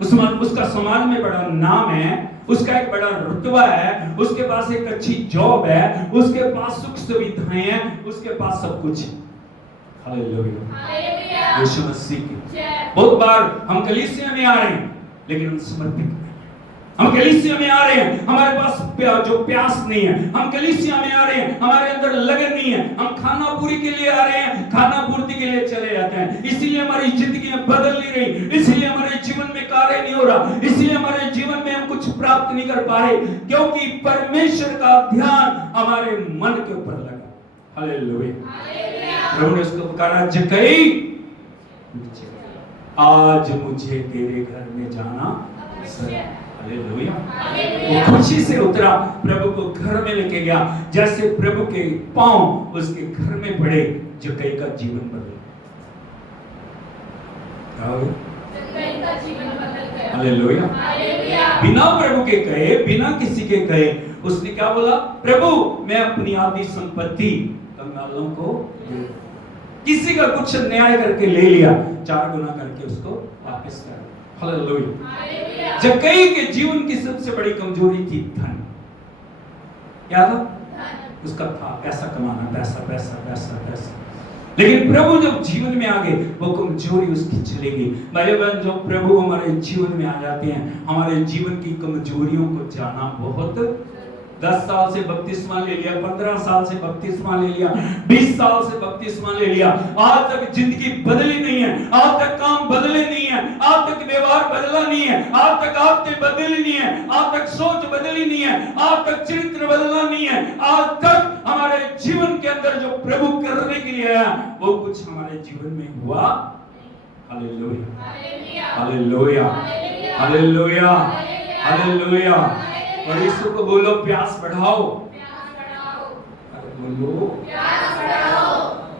उसका समाज में बड़ा नाम है, उसका एक बड़ा रुतबा है, उसके पास एक अच्छी जॉब है, उसके पास सुख सुविधाएं हैं, उसके पास सब कुछ है। हालेलुया, यीशु मसीह की। बहुत बार हम कलीसिया में आ रहे हैं, लेकिन हम समर्पित नहीं। हम कलीसिया में आ रहे हैं, हमारे पास जो प्यास नहीं है। हम कलीसिया में आ रहे हैं, हमारे अंदर लगन नहीं है। हम खाना पूरी के लिए आ रहे हैं, खाना पूर्ति के लिए चले जाते हैं। इसीलिए हमारी जिंदगियां बदल नहीं रही, इसलिए हमारे जीवन में कार्य नहीं हो रहा, इसलिए हमारे जीवन में हम कुछ प्राप्त नहीं कर पा रहे, क्योंकि परमेश्वर का ध्यान हमारे मन के ऊपर लगा। हालेलुया। प्रभु ने उसको पुकारा, जक्कई आज मुझे तेरे घर में जाना है। हालेलुया। वो खुशी से उतरा, प्रभु को घर में लेके गया। जैसे प्रभु के पांव उसके घर में पड़े, जक्कई का जीवन बदल गया। हालेलुया। बिना प्रभु के कहे, बिना किसी के कहे, उसने क्या बोला? प्रभु, मैं अपनी आधी संपत्ति कंगालों को, किसी का कुछ न्याय करके ले लिया, 4 गुना करके उसको वापस कर। हालेलुया। जक्कई के जीवन की सबसे बड़ी कमजोरी थी धन। क्या था? उसका था पैसा कमाना, पैसा पैसा पैसा पैसा। लेकिन प्रभु जब जीवन में आ गए, वो कमजोरी उसकी चली गई। भाई बहन, जो प्रभु हमारे जीवन में आ जाते हैं, हमारे जीवन की कमजोरियों को जाना बहुत। 10 साल से बपतिस्मा ले लिया, 15 साल से बपतिस्मा ले लिया, 20 साल से बपतिस्मा ले लिया, आज तक जिंदगी बदली नहीं है, आज तक काम बदले नहीं है, आज तक व्यवहार बदला नहीं है, आज तक आदतें बदली नहीं है, आज तक सोच बदली नहीं है, आज तक चरित्र बदला नहीं है, आज तक हमारे जीवन के अंदर जो प्रभु करने के लिए आया, वो कुछ हमारे जीवन में हुआ। Hallelujah, hallelujah, hallelujah, hallelujah. और यीशु को बोलो, प्यास बढ़ाओ, प्यास बढ़ाओ। बोलो, प्यास बढ़ाओ।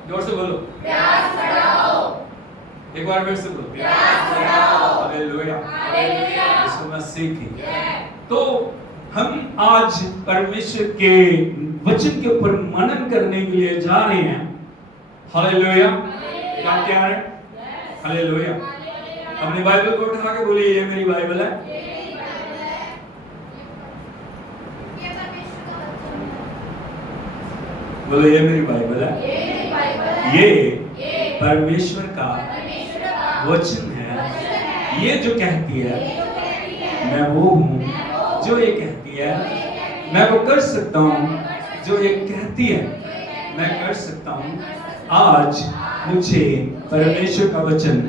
जोर से बोलो, प्यास बढ़ाओ। एक बार फिर से बोलो, प्यास बढ़ाओ। Hallelujah, hallelujah. यीशु मसीह की। तो हम आज परमेश्वर के वचन के ऊपर मनन करने के लिए जा रहे हैं। हालेलुया। क्या क्या है? हालेलुया। अपनी बाइबल को उठा के बोलिए, ये मेरी बाइबल है। बोलो, ये मेरी बाइबल है, ये परमेश्वर का वचन है। ये जो कहती है, मैं वो हूँ जो ये कहती है मैं वो कर सकता हूँ, जो ये कहती है मैं कर सकता हूँ। आज मुझे परमेश्वर का वचन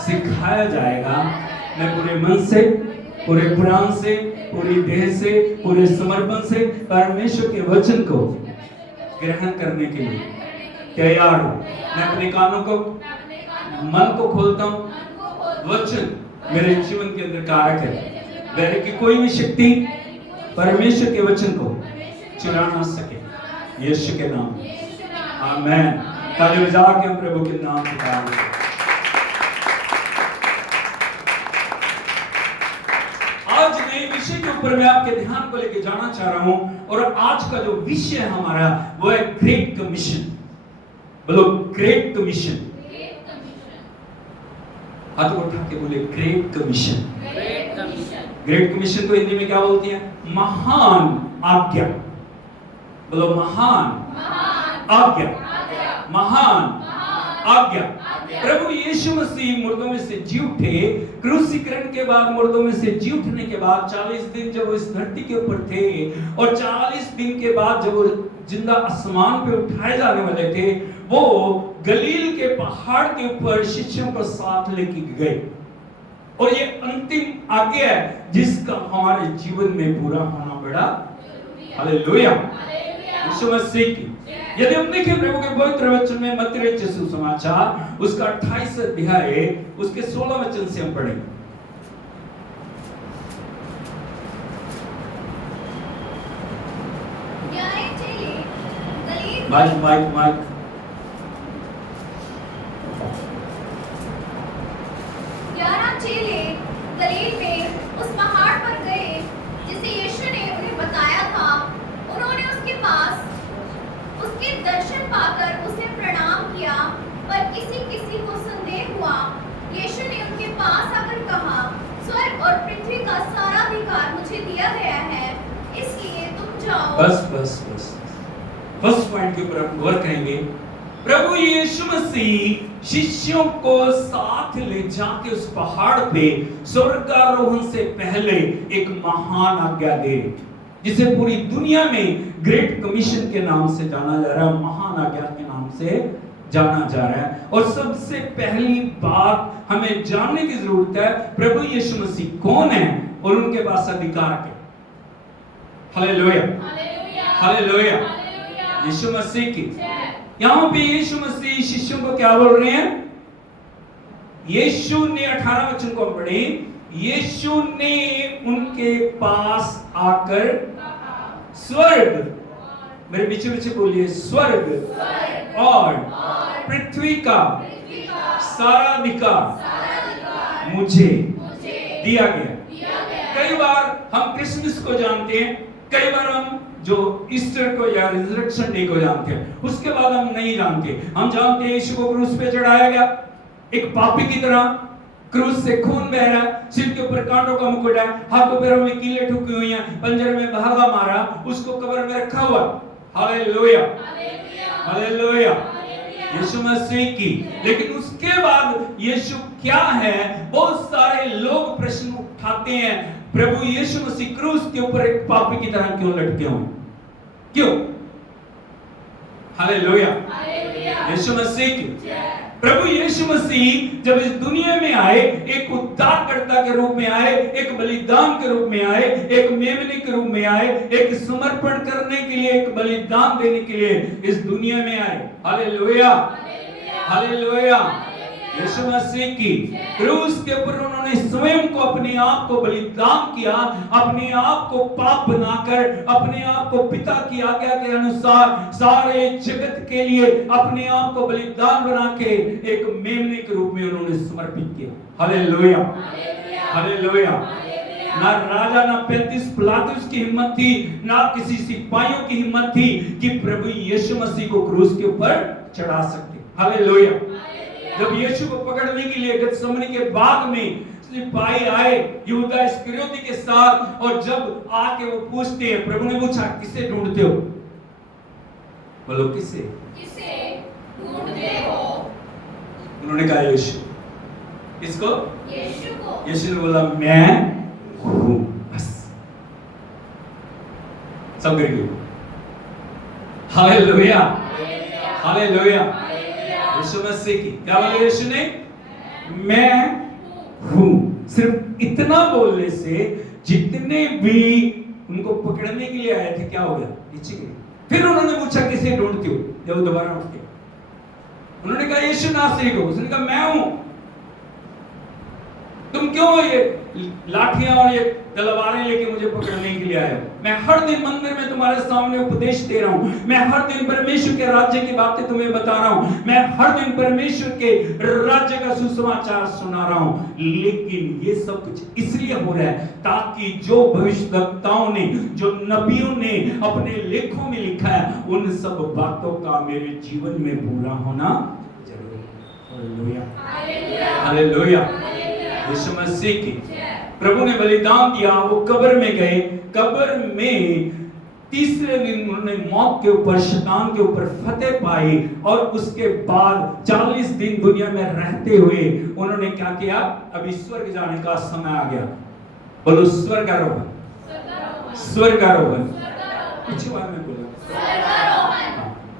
सिखाया जाएगा। मैं पूरे मन से, पूरे प्राण से, पूरी देह से, पूरे समर्पण से परमेश्वर के वचन को ग्रहण करने के लिए तैयार हूँ। मैं अपने कानों को, मन को खोलता हूँ। वचन मेरे जीवन के अंदर कारक है। वैर की कोई भी शक्ति परमेश्वर के वचन को चुरा ना सके। यीशु के नाम, आमेन। ताली बजा के हम प्रभु के नाम पुकारें। आज मैं विषय के ऊपर मैं आपके ध्यान को लेके जाना चाह रहा हूं, और आज का जो विषय है हमारा वो है ग्रेट कमीशन। बोलो ग्रेट कमीशन। हाथ को उठा के बोले ग्रेट कमीशन। ग्रेट कमीशन को हिंदी में क्या बोलती है? महान आज्ञा। बोलो महान आज्ञा, महान आज्ञा। प्रभु यीशु मसीह मुर्दों में से जी उठे। क्रूसीकरण के बाद, मुर्दों में से जी उठने के बाद 40 दिन जब वो इस धरती के ऊपर थे, और 40 दिन के बाद जब वो जिंदा आसमान पे उठाए जाने वाले थे, वो गलील के पहाड़ के ऊपर शिष्यों को साथ लेके गए। और ये अंतिम आज्ञा है जिसका हमारे जीवन में पूरा होना बड़ा हालेलुया यीशु मसीह की। यदि हम देखें प्रभु के पवित्र वचन में मत्ती रचित सुसमाचार उसका 28 अध्याय उसके 16 वचन से हम पढ़ेंगे। माइक 11 चेले गलील में उस पहाड़ पर गए जिसे यीशु ने उन्हें बताया था। उन्होंने उसके पास उसके दर्शन पाकर उसे प्रणाम किया, पर किसी को संदेह हुआ। यीशु ने उनके पास आकर कहा, स्वर्ग और पृथ्वी का सारा अधिकार मुझे दिया गया है, इसलिए तुम जाओ। बस फर्स्ट पॉइंट के ऊपर हम गौर करेंगे। प्रभु यीशु मसीह शिष्यों को साथ ले जाके उस पहाड़ पे स्वर्गारोहण से पहले एक महान आज्ञा दे, जिसे पूरी दुनिया में ग्रेट कमीशन के नाम से जाना जा रहा है, महान आज्ञा के नाम से जाना जा रहा है। और सबसे पहली बात हमें जानने की जरूरत है, प्रभु यीशु मसीह कौन है और उनके पास अधिकार क्या। हालेलुया हालेलुया यीशु मसीह की। यहां पे यीशु मसीह शिष्यों को क्या बोल रहे हैं? यीशु ने 18 वचन को पढ़े, यीशु ने उनके पास आकर स्वर्ग, मेरे पीछे बोलिए, स्वर्ग और पृथ्वी का सारा अधिकार मुझे दिया गया। कई बार हम क्रिसमस को जानते हैं, कई बार हम जो ईस्टर को या रिजरेक्शन डे को जानते हैं, उसके बाद हम नहीं जानते। हम जानते हैं यीशु को क्रूस पे चढ़ाया गया, एक पापी की तरह क्रूस से खून बह रहा है, सिर के ऊपर कांटों का मुकुट है, हाथों पैरों में कीलें ठुकी हुई हैं, पंजर में धागा मारा, उसको कब्र में रखा हुआ। हालेलुया हालेलुया यीशु मसीह की। लेकिन उसके बाद यीशु क्या है, बहुत सारे लोग प्रश्न उठाते हैं, प्रभु यीशु मसीह क्रूस के ऊपर एक पापी की तरह क्यों लटके हुए? क्यों? हालेलुया यीशु मसीह की। प्रभु यीशु मसीह जब इस दुनिया में आए, एक उद्धारकर्ता के रूप में आए, एक बलिदान के रूप में आए, एक मेमने के रूप में आए, एक समर्पण करने के लिए, एक बलिदान देने के लिए इस दुनिया में आए। हालेलुया हालेलुया यीशु मसीह की। क्रूस के ऊपर उन्होंने स्वयं को, अपने आप को बलिदान किया, अपने आप को पाप बनाकर, अपने आप को पिता की आज्ञा के अनुसार सारे जगत के लिए अपने आप को बलिदान बना के एक मेमने के रूप में उन्होंने समर्पित किया। Hallelujah hallelujah. ना राजा, ना 35 पिलातुस की हिम्मत थी, ना किसी सिपाहियों की हिम्मत थी कि प्रभु यीशु मसीह को क्रूस के ऊपर चढ़ा सकते। हालेलुया। जब यीशु को पकड़ने के लिए गतसमनी के बाग में सिपाही आए यहूदा इस्करियोती के साथ, और जब आके वो पूछते हैं, प्रभु ने पूछा किसे ढूंढते हो? बोलो किसे ढूंढते हो? उन्होंने कहा यीशु। किसको? यीशु को। यीशु ने बोला मैं हूं। बस सब गिर गए। Hallelujah, hallelujah. यीशु मसीह की क्या बोले यीशु ने? मैं हूं। सिर्फ इतना बोलने से जितने भी उनको पकड़ने के लिए आए थे क्या हो गया? नीचे गिरे। फिर उन्होंने पूछा किसे ढूंढते हो? जब वो दोबारा उठ गए, उन्होंने कहा यीशु नासरी को। उसने कहा मैं हूं। तुम क्यों ये लाठियां और ये तलवारें लेके मुझे पकड़ने के लिए आए हो? मैं हर दिन मंदिर में तुम्हारे सामने उपदेश दे रहा हूं। मैं हर दिन परमेश्वर के राज्य की बातें तुम्हें बता रहा हूं। मैं हर दिन परमेश्वर के राज्य का सुसमाचार सुना रहा हूं। लेकिन ये सब कुछ इसलिए हो रहा है ताकि जो भविष्यवक्ताओं ने, जो नबियों ने अपने लेखों में लिखा है, उन सब बातों का मेरे जीवन में पूरा होना जरूरी है। Hallelujah, hallelujah. यीशु मसीह की प्रभु ने बलिदान दिया। वो कब्र में गए। कब्र में तीसरे दिन उन्होंने मौत के ऊपर, शैतान के ऊपर फतेह पाई। और उसके बाद 40 दिन दुनिया में रहते हुए उन्होंने क्या किया? अभी स्वर्ग जाने का समय आ गया। बोलो स्वर्गारोहण, स्वर्गारोहण। कुछ बार में बोला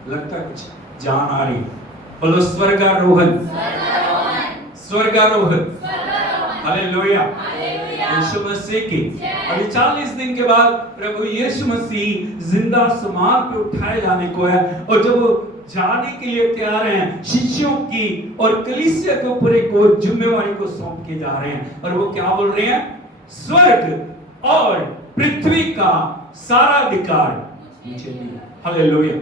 लगता कुछ जान आ रही। बोलो स्वर्गारोहण, स्वर्गारोहण। हालेलुया, यीशु मसीह की। अभी 40 दिन के बाद प्रभु यीशु मसीह जिंदा समाध पे उठाए जाने को है। और जब वो जाने के लिए तैयार हैं, शिष्यों की और कलीसिया के ऊपर एक वो जिम्मेवारी को सौंप के जा रहे हैं। और वो क्या बोल रहे हैं? स्वर्ग और पृथ्वी का सारा अधिकार मुझे दिया। हालेलुया,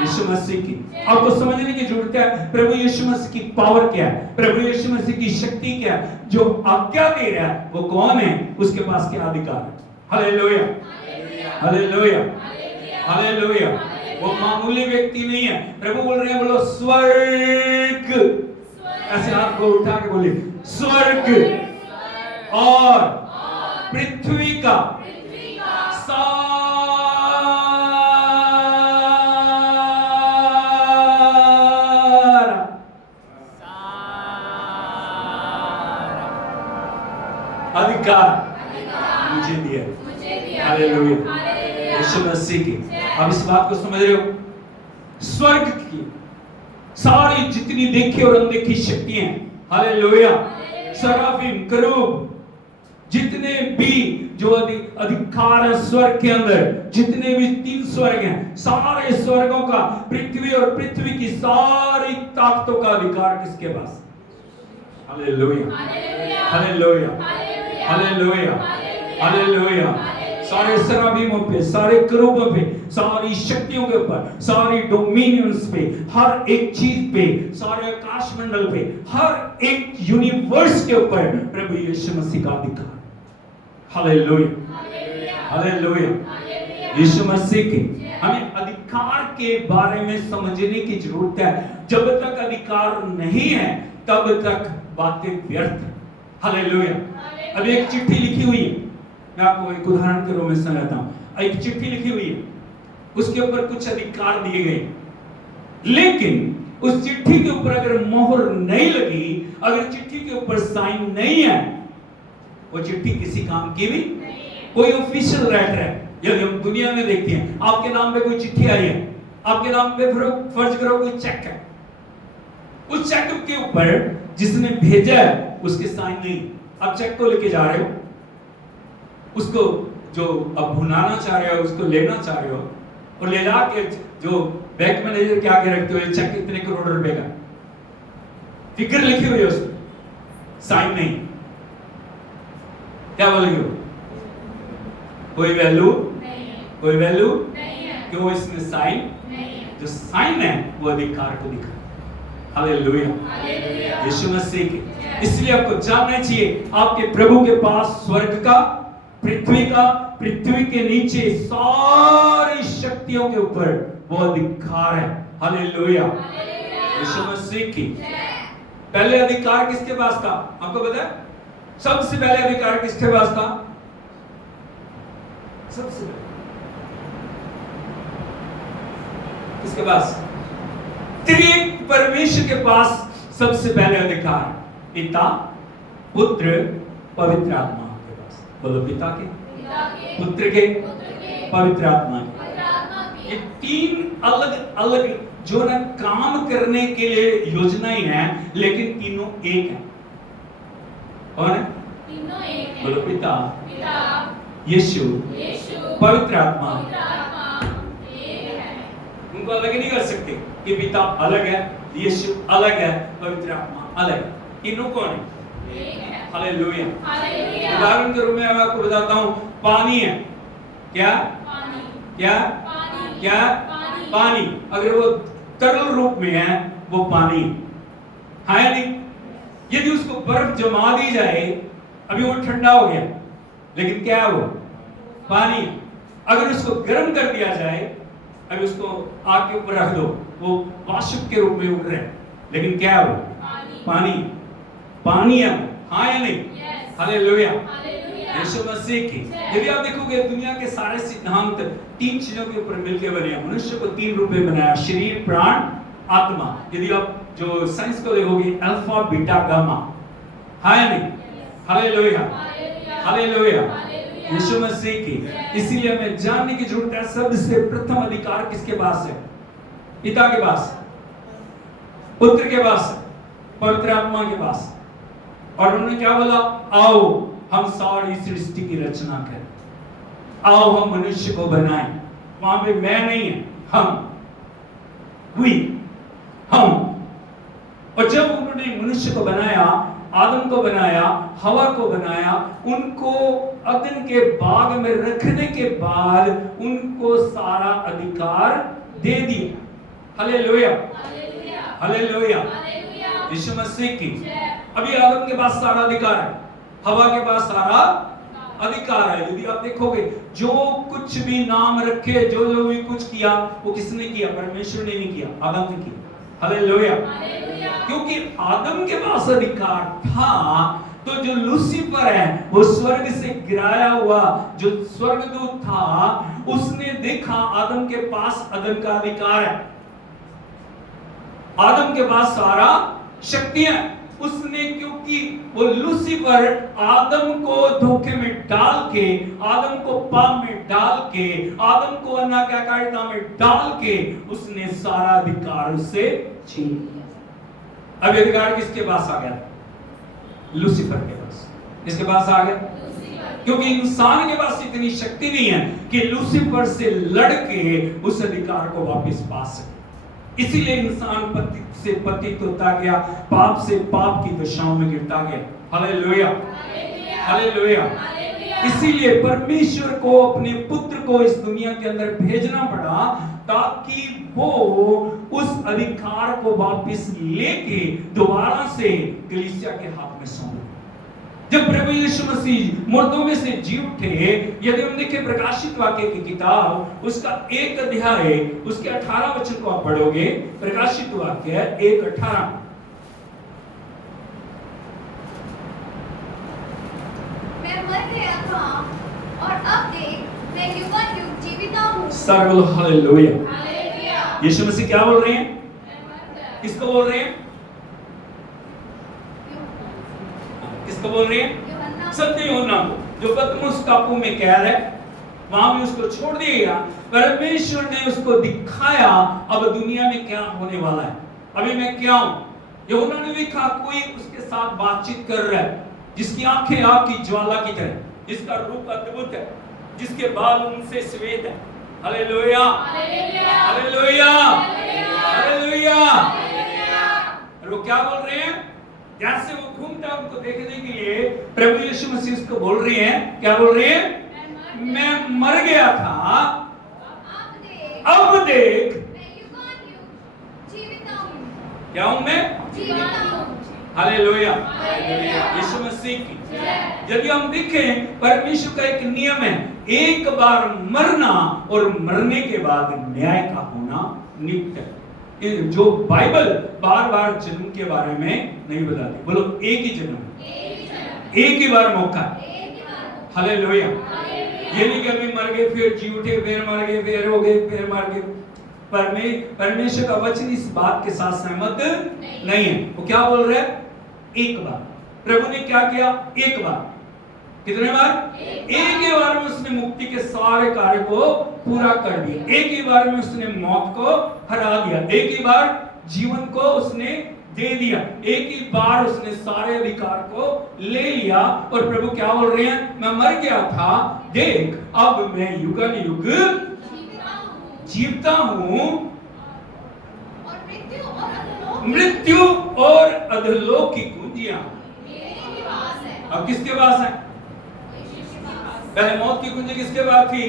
यीशु मसीह की। आपको समझने की जरूरत है प्रभु यीशु मसीह की पावर क्या है, प्रभु यीशु मसीह की शक्ति क्या है। जो आज्ञा दे रहा है वो कौन है? उसके पास क्या अधिकार है? Hallelujah, hallelujah, hallelujah. वो मामूली व्यक्ति नहीं है। प्रभु बोल रहे हैं, बोलो स्वर्ग। ऐसे हाथ को उठा के बोले स्वर्ग और पृथ्वी का अधिकार मुझे दिया। हालेलुया, यीशु मसीह की। अब इस बात को समझ रहे हो? स्वर्ग की सारी जितनी देखी और अनदेखी शक्तियां, हालेलुया, सराफीम, करूब, जितने भी जो अधिकार है स्वर्ग के अंदर, जितने भी 3 स्वर्ग हैं, सारे स्वर्गों का, पृथ्वी और पृथ्वी की सारी ताकतों का अधिकार किसके पास? Hallelujah, hallelujah, hallelujah, hallelujah. सारे सराबीमों पे, सारे करूबों पे, सारी शक्तियों के ऊपर, सारी डोमिनियंस पे, हर एक चीज पे, सारे आकाश मंडल पे, हर एक यूनिवर्स के ऊपर प्रभु यीशु मसीह का अधिकार। हालेलुया, हालेलुया, यीशु मसीह के। हमें अधिकार के बारे में समझने की जरूरत है। जब तक अधिकार नहीं है तब तक बातें व्यर्थ। हालेलुया। अब एक चिट्ठी लिखी हुई है, मैं आपको एक उदाहरण के रूप में समझाता हूं। एक चिट्ठी लिखी हुई है, उसके ऊपर कुछ अधिकार दिए गए, लेकिन उस चिट्ठी के ऊपर अगर मोहर नहीं लगी, अगर चिट्ठी के ऊपर साइन नहीं है, वो चिट्ठी किसी काम की भी नहीं है। कोई ऑफिशियल लेटर है, यदि हम दुनिया में देखते हैं, आपके नाम पे कोई चिट्ठी आई है, आपके नाम पे फर्ज करो कोई चेक है, उस चेक के ऊपर जिसने भेजा है उसके साइन नहीं। आप चेक को लेके जा रहे हो, उसको जो अब भुनाना चाह रहे हो, उसको लेना चाह रहे हो, और ले जाके जो बैंक मैनेजर के आगे रखते हो, ये चेक इतने करोड़ रुपए का, फिगर लिखी हुई है उसमें, साइन नहीं। क्या बोलेंगे वो? कोई वैल्यू नहीं है, कोई वैल्यू नहीं है, क्यों? इसमें साइन नहीं है। जो साइन है वो अधिकार को दिखा। हालेलुया, यीशु मसीह के। इसलिए आपको जानना चाहिए आपके प्रभु के पास स्वर्ग का, पृथ्वी का, पृथ्वी के नीचे सारी शक्तियों के ऊपर वो अधिकार है। हालेलुया, यीशु मसीह की। पहले अधिकार किसके पास था? आपको पता है? सबसे पहले अधिकार किसके पास था? सबसे पहले किसके पास? त्रिएक परमेश्वर के पास सबसे पहले अधिकार, पिता, पुत्र, पवित्र आत्मा के पास। बोलो पिता के, पुत्र के पवित्र आत्मा की। पवित्र आत्मा की। ये तीन अलग अलग जो ना काम करने के लिए योजनाएं हैं, लेकिन तीनों एक है। कौन है? तीनों एक है। बोलो पिता, पिता, यीशु, यीशु, पवित्र आत्मा। पवित्र आत्मा एक है। उनको अलग नहीं कर सकते कि पिता अलग है, यीशु अलग है, पवित्र आत्मा अलग है। तीनों कौन है? एक है। हालेलुया। हालेलुया। उदाहरण के रूप में मैं आपको बताता हूँ, पानी है क्या? पानी, क्या? पानी, क्या? पानी, पानी। अगर वो तरल रूप में है, वो पानी है या नहीं? यदि उसको बर्फ जमा दी जाए, अभी वो ठंडा हो गया, लेकिन क्या है वो? पानी। अगर उसको गर्म कर दिया जाए, अभी उसको आग के ऊपर रख दो, वो वाष्प के रूप में उड़ रहे हैं, लेकिन क्या है वो? पानी, पानी। पानी है वो, हाँ या नहीं? Yes, hallelujah. हालेलुया। यीशु मसीह की। यदि आप देखोगे दुनिया के सारे सिद्धांत तीन चीजों के ऊपर मिलकर बने हैं। मनुष्य को तीन रूप में बनाया, शरीर, प्राण, आत्मा। यदि आप जो साइंस को देखोगे, अल्फा, बीटा, गामा, हाँ या नहीं? Hallelujah, hallelujah. यीशु मसीह की। इसीलिए हमें जानने की जरूरत है, सबसे प्रथम अधिकार किसके पास है? पिता के पास, पुत्र के पास, पवित्र आत्मा के पास। और उन्होंने क्या बोला? आओ हम सारी सृष्टि की रचना करें, आओ हम मनुष्य को बनाएं। वहां पे मैं नहीं है, हम, हम। और जब उन्होंने मनुष्य को बनाया, आदम को बनाया, हवा को बनाया, उनको अदन के बाग में रखने के बाद उनको सारा अधिकार दे दिया। Hallelujah, hallelujah. यीशु मसीह की। अभी आदम के पास सारा अधिकार है, हवा के पास सारा अधिकार है। यदि आप देखोगे, जो कुछ भी नाम रखे, जो भी कुछ किया, वो किसने किया? परमेश्वर ने नहीं किया, आदम ने किया। हालेलुया। क्योंकि आदम के पास अधिकार था, तो जो लूसीफर है, वो स्वर्ग से गिराया हुआ जो स्वर्गदूत था, उसने देखा आदम के पास अदन का अधिकार है, आदम के पास सारा शक्तियां। उसने, क्योंकि वो लूसीफर आदम को धोखे में डाल के, आदम को पाप में डाल के, आदम को अनाकारिता में डाल के, उसने सारा अधिकार उससे छीन लिया। अब अधिकार किसके पास आ गया? लूसीफर के पास। किसके पास आ गया? क्योंकि इंसान के पास इतनी शक्ति नहीं है कि लूसीफर से लड़के उस अधिकार को वापस पा सके। इसीलिए इंसान पति से पतित होता गया, पाप से पाप की दशाओं में गिरता गया। Hallelujah, hallelujah. इसीलिए परमेश्वर को अपने पुत्र को इस दुनिया के अंदर भेजना पड़ा, ताकि वो उस अधिकार को वापस लेके दोबारा से कलीसिया के हाथ में सौंपे। जब प्रभु यीशु मसीह मुर्दों में से जी उठे, यदि हम देखें प्रकाशित वाक्य की किताब, उसका 1 अध्याय, उसके 18 वचन को आप पढ़ोगे, प्रकाशित वाक्य 1:18। मैं मर गया था और अब देख मैं युगानुयुग जीविता हूँ। सर्व हालेलुया। हालेलुया। यीशु मसीह क्या बोल रहे हैं? मैं मर गया। किसको बोल रहे हैं? किसको बोल रहे हैं? यूहन्ना। सत्य यूहन्ना को, जो पतमुस टापू में कैद है, वहां भी उसको छोड़ दिया गया। परमेश्वर ने उसको दिखाया अब दुनिया में क्या होने वाला है, अभी मैं क्या हूं। यूहन्ना ने देखा कोई उसके साथ बातचीत कर रहा है, जिसकी आंखें आग की ज्वाला की तरह, जिसका रूप अद्भुत है, जिसके बाल उनसे श्वेत है। Hallelujah, hallelujah. Hallelujah, hallelujah. Hallelujah. और वो क्या बोल रहे हैं? जैसे वो घूमता है उनको देखने के लिए, प्रभु यीशु मसीह उसको बोल रहे हैं, क्या बोल रहे हैं? मैं मर गया था, अब देख मैं युगानुयुग जीविता हूँ। क्या हूं मैं? जीविता हूँ। Hallelujah, hallelujah. यीशु मसीह की। जय। यदि हम देखें, परमेश्वर का एक नियम है, एक बार मरना और मरने के बाद न्याय का होना नित्य है। जो बाइबल बार बार जन्म के बारे में नहीं बताती। बोलो, एक ही जन्म, एक ही बार मौका। हालेलुया। ये नहीं कि अभी मर गए फिर जी उठे, फिर मर गए, फिर हो गए, फिर मर गए। परमेश्वर का वचन इस बात के साथ सहमत नहीं है। वो क्या बोल रहे हैं? एक बार। प्रभु ने क्या किया? एक बार। कितने बार? एक ही बार में उसने मुक्ति के सारे कार्य को पूरा कर दिया। एक ही बार में उसने मौत को हरा दिया। एक ही बार जीवन को उसने दे दिया। एक ही बार उसने सारे अधिकार को ले लिया। और प्रभु क्या बोल रहे हैं? मैं मर गया था, देख अब मैं युगन युग जीवता हूं। और मृत्यु और अधोलोक की कुंजियां मेरे निवास है। अब किसके पास है? पहले मौत की कुंजी किसके पास थी?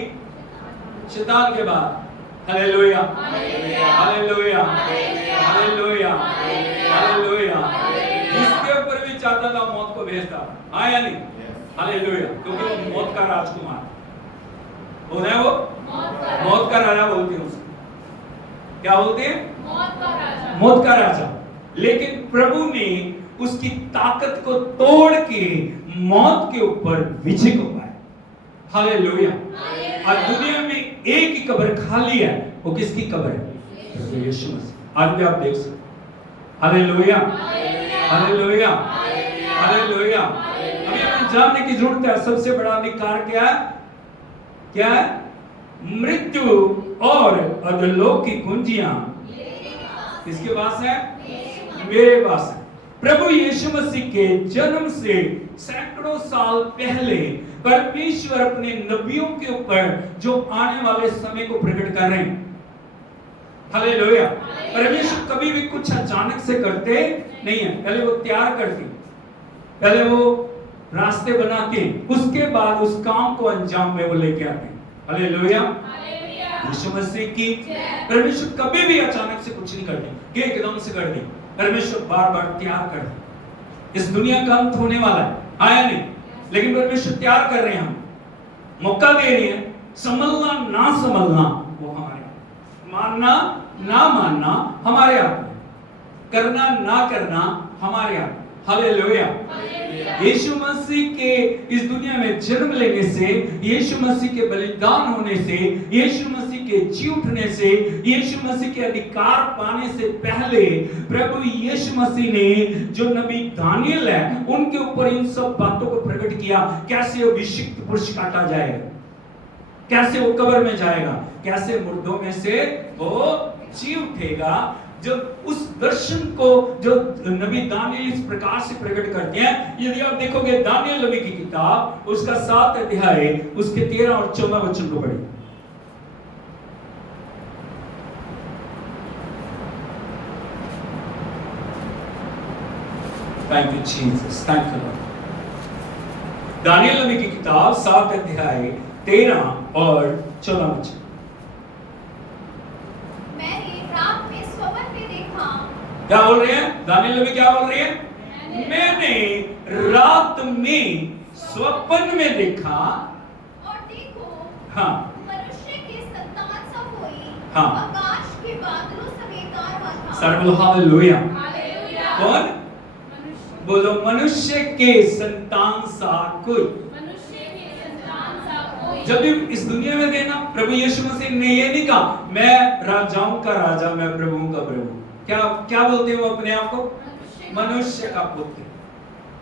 शैतान के पास। Hallelujah, hallelujah, hallelujah, hallelujah. जिसके ऊपर भी चाहता था मौत को भेजता, आया नहीं? हालेलुया, क्योंकि वो मौत का राजकुमार बोल रहे हैं। वो मौत का राजा बोलते हैं उसको। क्या बोलते हैं? मौत का राजा। लेकिन प्रभु ने उसकी ताकत को तोड़ के मौत के ऊपर विजय को पाया। हालेलुया। और दुनिया में एक ही कब्र खाली है, वो किसकी कब्र है? प्रभु यीशु मसीह। आज भी आप देख सकते। Hallelujah, hallelujah, hallelujah. अभी हमें जानने की जरूरत है सबसे बड़ा अधिकार क्या है? क्या है? मृत्यु और अधोलोक की कुंजियां किसके पास है? मेरे पास है। प्रभु यीशु मसीह के जन्म से सैकड़ों साल पहले परमेश्वर अपने नबियों के ऊपर जो आने वाले समय को प्रकट कर रहे हैं। हालेलुया। परमेश्वर कभी भी कुछ अचानक से करते नहीं है। पहले वो तैयार करते, पहले वो रास्ते बनाते, उसके बाद उस काम को अंजाम में वो लेके आते। हालेलुया। यीशु मसीह की परमेश्वर कभी भी अचानक से कुछ नहीं करते कि एकदम से कर दे। परमेश्वर बार बार तैयार कर दे। इस दुनिया का अंत होने वाला है, आया नहीं, लेकिन परमेश्वर तैयार कर रहे हैं, हम मौका दे रहे हैं। संभलना ना संभलना वो हमारे, मानना ना मानना हमारे हाथ में, करना ना करना हमारे हाथ में। हालेलुया। यीशु मसीह के इस दुनिया में जन्म लेने से, यीशु मसीह के बलिदान होने से, यीशु मसीह के जी उठने से, यीशु मसीह के अधिकार पाने से पहले प्रभु यीशु मसीह ने जो नबी दानियल है उनके ऊपर इन सब बातों को प्रकट किया। कैसे अभिषिक्त पुरुष काटा जाएगा, कैसे वो कब्र में जाएगा, कैसे मुर्दों में से वो जी उठेगा। जब उस दर्शन को जो नबी दानियल इस प्रकार से प्रकट करते हैं, यदि आप देखोगे दानियल नबी की किताब उसका 7 अध्याय उसके 13 और 14 वचन को पढ़िए। Thank you Jesus, thank you Lord. Daniel नबी की किताब 7 अध्याय 13 और 14 वचन। क्या बोल रहे हैं? दानियल नबी क्या बोल रहे हैं? मैंने रात में स्वप्न में देखा और देखो, हाँ, मनुष्य के संतान सा कोई हाँ, आकाश के बादलों समेत आ रहा था। सर्व हालेलुया। हालेलुया। कौन? बोलो, मनुष्य के संतान सा कोई। मनुष्य के संतान सा कोई। जब भी इस दुनिया में देना, प्रभु यीशु मसीह ने ये नहीं कहा मैं राजाओं का राजा, मैं प्रभुओं का प्रभु। क्या क्या बोलते हैं वो अपने आप को? मनुष्य का पुत्र।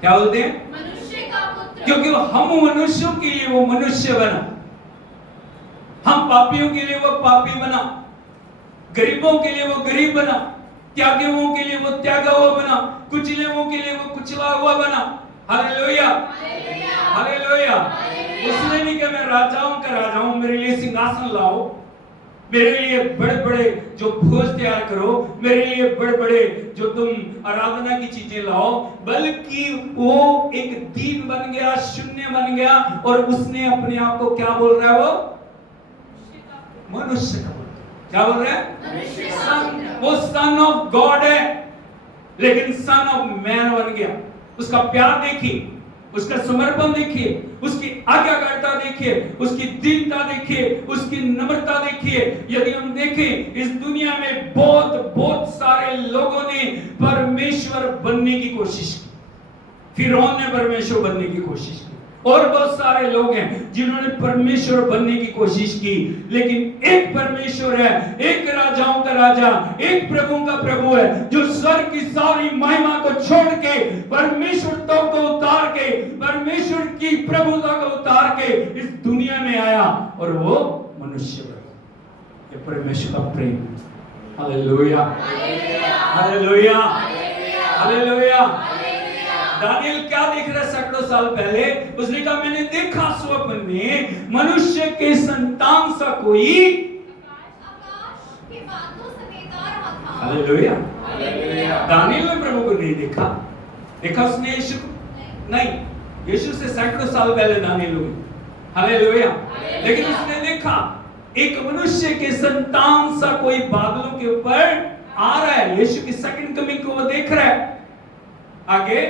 क्या बोलते हैं? मनुष्य का पुत्र। क्योंकि हम मनुष्यों के लिए वो मनुष्य बना, हम पापियों के लिए वो पापी बना, गरीबों के लिए वो गरीब बना, त्यागे हुओं के लिए वो त्यागा हुआ बना, कुचले हुओं के लिए वो कुचला हुआ बना। Hallelujah, hallelujah. उसने नहीं कहा मैं राजाओं का राजा हूं, मेरे लिए सिंहासन लाओ, मेरे लिए बड़े बड़े जो भोज तैयार करो, मेरे लिए बड़े बड़े जो तुम आराधना की चीजें लाओ, बल्कि वो एक दीन बन गया, शून्य बन गया, और उसने अपने आप को क्या बोल रहा है? वो मनुष्य का पुत्र। क्या बोल रहा है? वो सन ऑफ गॉड है, लेकिन सन ऑफ मैन बन गया। उसका प्यार देखिए, उसका समर्पण देखिए, उसकी आज्ञाकारिता देखिए, उसकी दीनता देखिए, उसकी नम्रता देखिए। यदि हम देखें इस दुनिया में बहुत सारे लोगों ने परमेश्वर बनने की कोशिश की। फिरौन ने परमेश्वर बनने की कोशिश की, और बहुत सारे लोग हैं जिन्होंने परमेश्वर बनने की कोशिश की, लेकिन एक परमेश्वर है, एक राजाओं का राजा, एक प्रभु का प्रभु है, जो स्वर्ग की सारी महिमा को छोड़ के परमेश्वरत्व को उतार के, परमेश्वर की प्रभुता को उतार के इस दुनिया में आया और वो मनुष्य बना। ये परमेश्वर का प्रेम। Hallelujah, hallelujah, hallelujah. दानियल क्या देख रहा है? सैकड़ों साल पहले उसने कहा, मैंने देखा स्वप्न में मनुष्य के संतान सा कोई आकाश के बादलों समेत आ रहा था। हालेलुया। दानियल ने प्रभु को नहीं देखा, देखा उसने यीशु को? नहीं, यीशु से सैकड़ों साल पहले दानियल हुए। हालेलुया। लेकिन उसने देखा एक मनुष्य के संतान सा कोई बादलों के ऊपर आ रहा है। यीशु की सेकंड कमिंग को वो देख रहा है। आगे,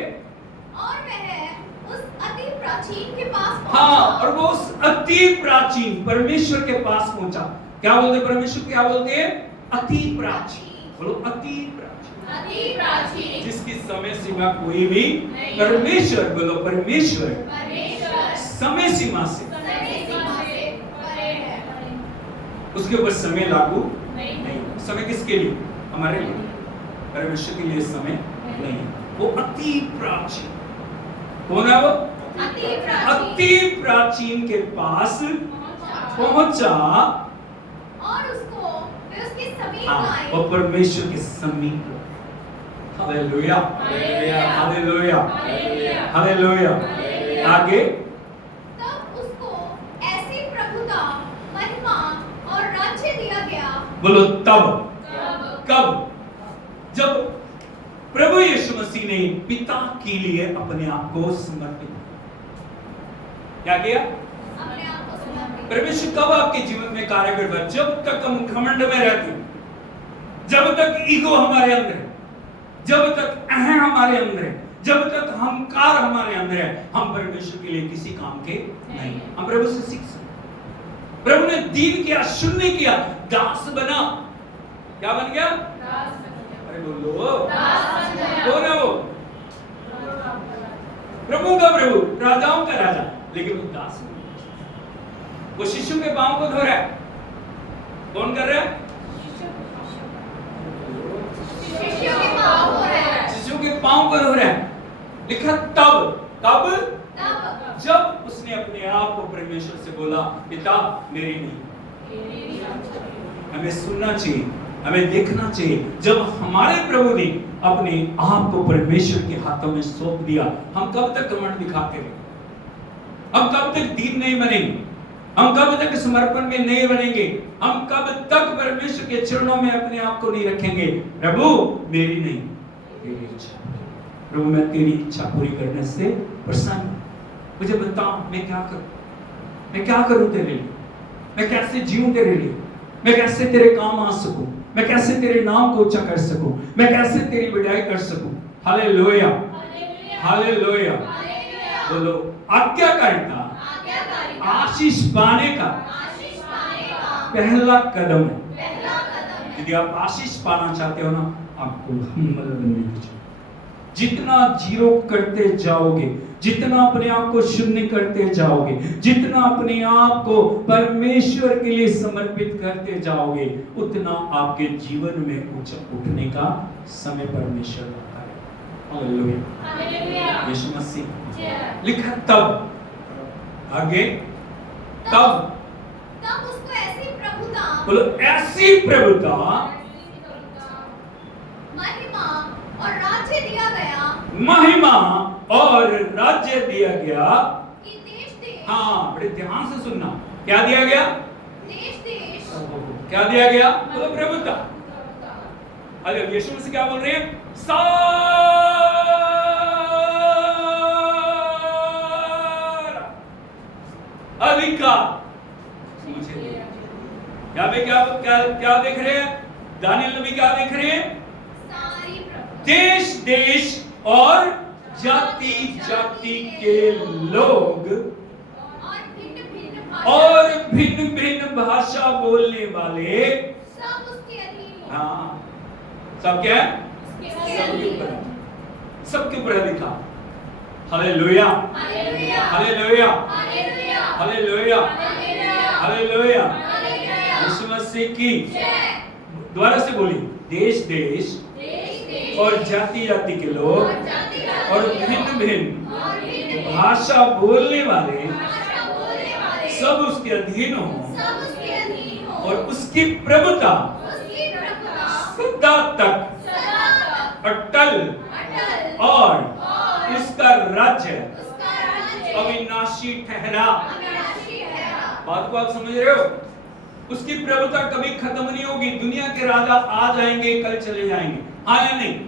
और वह उस अति प्राचीन के पास पहुंचा। हाँ, और वो उस अति प्राचीन परमेश्वर के पास पहुंचा। क्या बोलते हैं परमेश्वर? क्या बोलते हैं? अति प्राचीन। बोलो अति प्राचीन। अति प्राचीन, जिसकी समय सीमा कोई भी परमेश्वर, बोलो परमेश्वर परमेश्वर समय सीमा से, समय सीमा से परे है। उसके ऊपर समय लागू नहीं। नहीं। समय किसके लिए? हमारे लिए। परमेश्वर के लिए समय नहीं है। वो अति प्राचीन। कौन है वो? अति प्राचीन, अति प्राचीन के पास पहुंचा और उसको वे उसके समीप हाँ, लाए। वो परमेश्वर के समीप। Hallelujah, hallelujah, hallelujah. आगे, तब उसको ऐसी प्रभुता, महिमा और राज्य दिया गया। बोलो तब। कब? जब प्रभु यीशु मसीह ने पिता के लिए अपने आप को समर्पित क्या किया? अपने आप को समर्पित। परमेश्वर कब आपके जीवन में कार्य करता है? जब तक हम घमंड में रहते हैं, जब तक ईगो हमारे अंदर है, जब तक अहं हमारे अंदर है, जब तक अहंकार हमारे अंदर है, हम परमेश्वर के लिए किसी काम के नहीं। हम प्रभु से सीख सकते। प्रभु ने दीन किया, शून्य किया, दास बना। क्या बन गया? अरे बोलो, कौन है वो? प्रभु का प्रभु, राजाओं का राजा, लेकिन वो दास बना। वो शिशु के पांव को धो रहा है। कौन कर रहा है? शिष्यों के पाँव धो रहा है। शिशु के पांव को धो रहा है। लिखा तब। कब? तब जब उसने अपने आप को परमेश्वर से बोला, पिता मेरी नहीं। हमें सुनना चाहिए, हमें देखना चाहिए। जब हमारे प्रभु ने अपने आप को परमेश्वर के हाथों में सौंप दिया, हम कब तक घमंड दिखाते रहे? हम कब तक दीन नहीं बनेंगे? हम कब तक समर्पण में नहीं बनेंगे? हम कब तक परमेश्वर के चरणों में अपने आप को नहीं रखेंगे? प्रभु मेरी नहीं, तेरी इच्छा। प्रभु मैं तेरी इच्छा पूरी करने से प्रसन्न हूं। मुझे बता मैं क्या करूं? मैं क्या करूं तेरे लिए? मैं कैसे जीऊं तेरे लिए? मैं कैसे तेरे काम आ सकूं? मैं कैसे तेरे नाम को ऊंचा कर सकूं? मैं कैसे तेरी बढ़ाई कर सकूं? Hallelujah, hallelujah. बोलो आज्ञाकारिता आशीष पाने का पहला कदम है। यदि आप आशीष पाना चाहते हो ना, आपको हम्बल बनने की चाहिए। जितना जीरो करते जाओगे, जितना अपने आप को शून्य करते जाओगे, जितना अपने आप को परमेश्वर के लिए समर्पित करते जाओगे, उतना आपके जीवन में ऊंचा उठने का समय परमेश्वर लाता है। हालेलुया, यीशु मसीह। लिखा तब। आगे, तब उसको ऐसी प्रभुता, बोलो ऐसी प्रभुता, महिमा और राज्य दिया गया, महिमा और राज्य दिया गया कि देश हाँ, बड़े ध्यान से सुनना। क्या दिया गया? देश क्या दिया गया? बोलो प्रभुता। अरे यीशु मसीह क्या बोल रहे हैं? अधिकार मुझे दे। यहाँ पे क्या क्या क्या देख रहे हैं? दानियल नबी क्या देख रहे हैं? सारी प्रभुता, देश देश और जाति जाति के लोग और भिन्न भिन्न भाषा बोलने वाले सब उसके अधीन हो। हाँ, सब क्या है? उसके सबके अधीन। ऊपर, सबके ऊपर अधिकार। Hallelujah, hallelujah, hallelujah, hallelujah, hallelujah, hallelujah. Hallelujah. यीशु मसीह की जय। दोबारा से बोली, देश देश देश और जाति जाति के लोग और जाति-जाति और के लोग भिन्न भिन्न और भिन्न-भिन्न भाषा बोलने वाले भाषा बोलने वाले सब उसके अधीन हो सब उसके अधीन हो और उसकी प्रभुता उसकी प्रभुता सदा तक सदा तक अटल अटल और और उसका राज्य उसका राज्य अविनाशी ठहरा। अविनाशी है। बात को आप समझ रहे हो? उसकी प्रभुता कभी खत्म नहीं होगी। दुनिया के राजा आ जाएंगे, कल चले जाएंगे, हाँ या नहीं?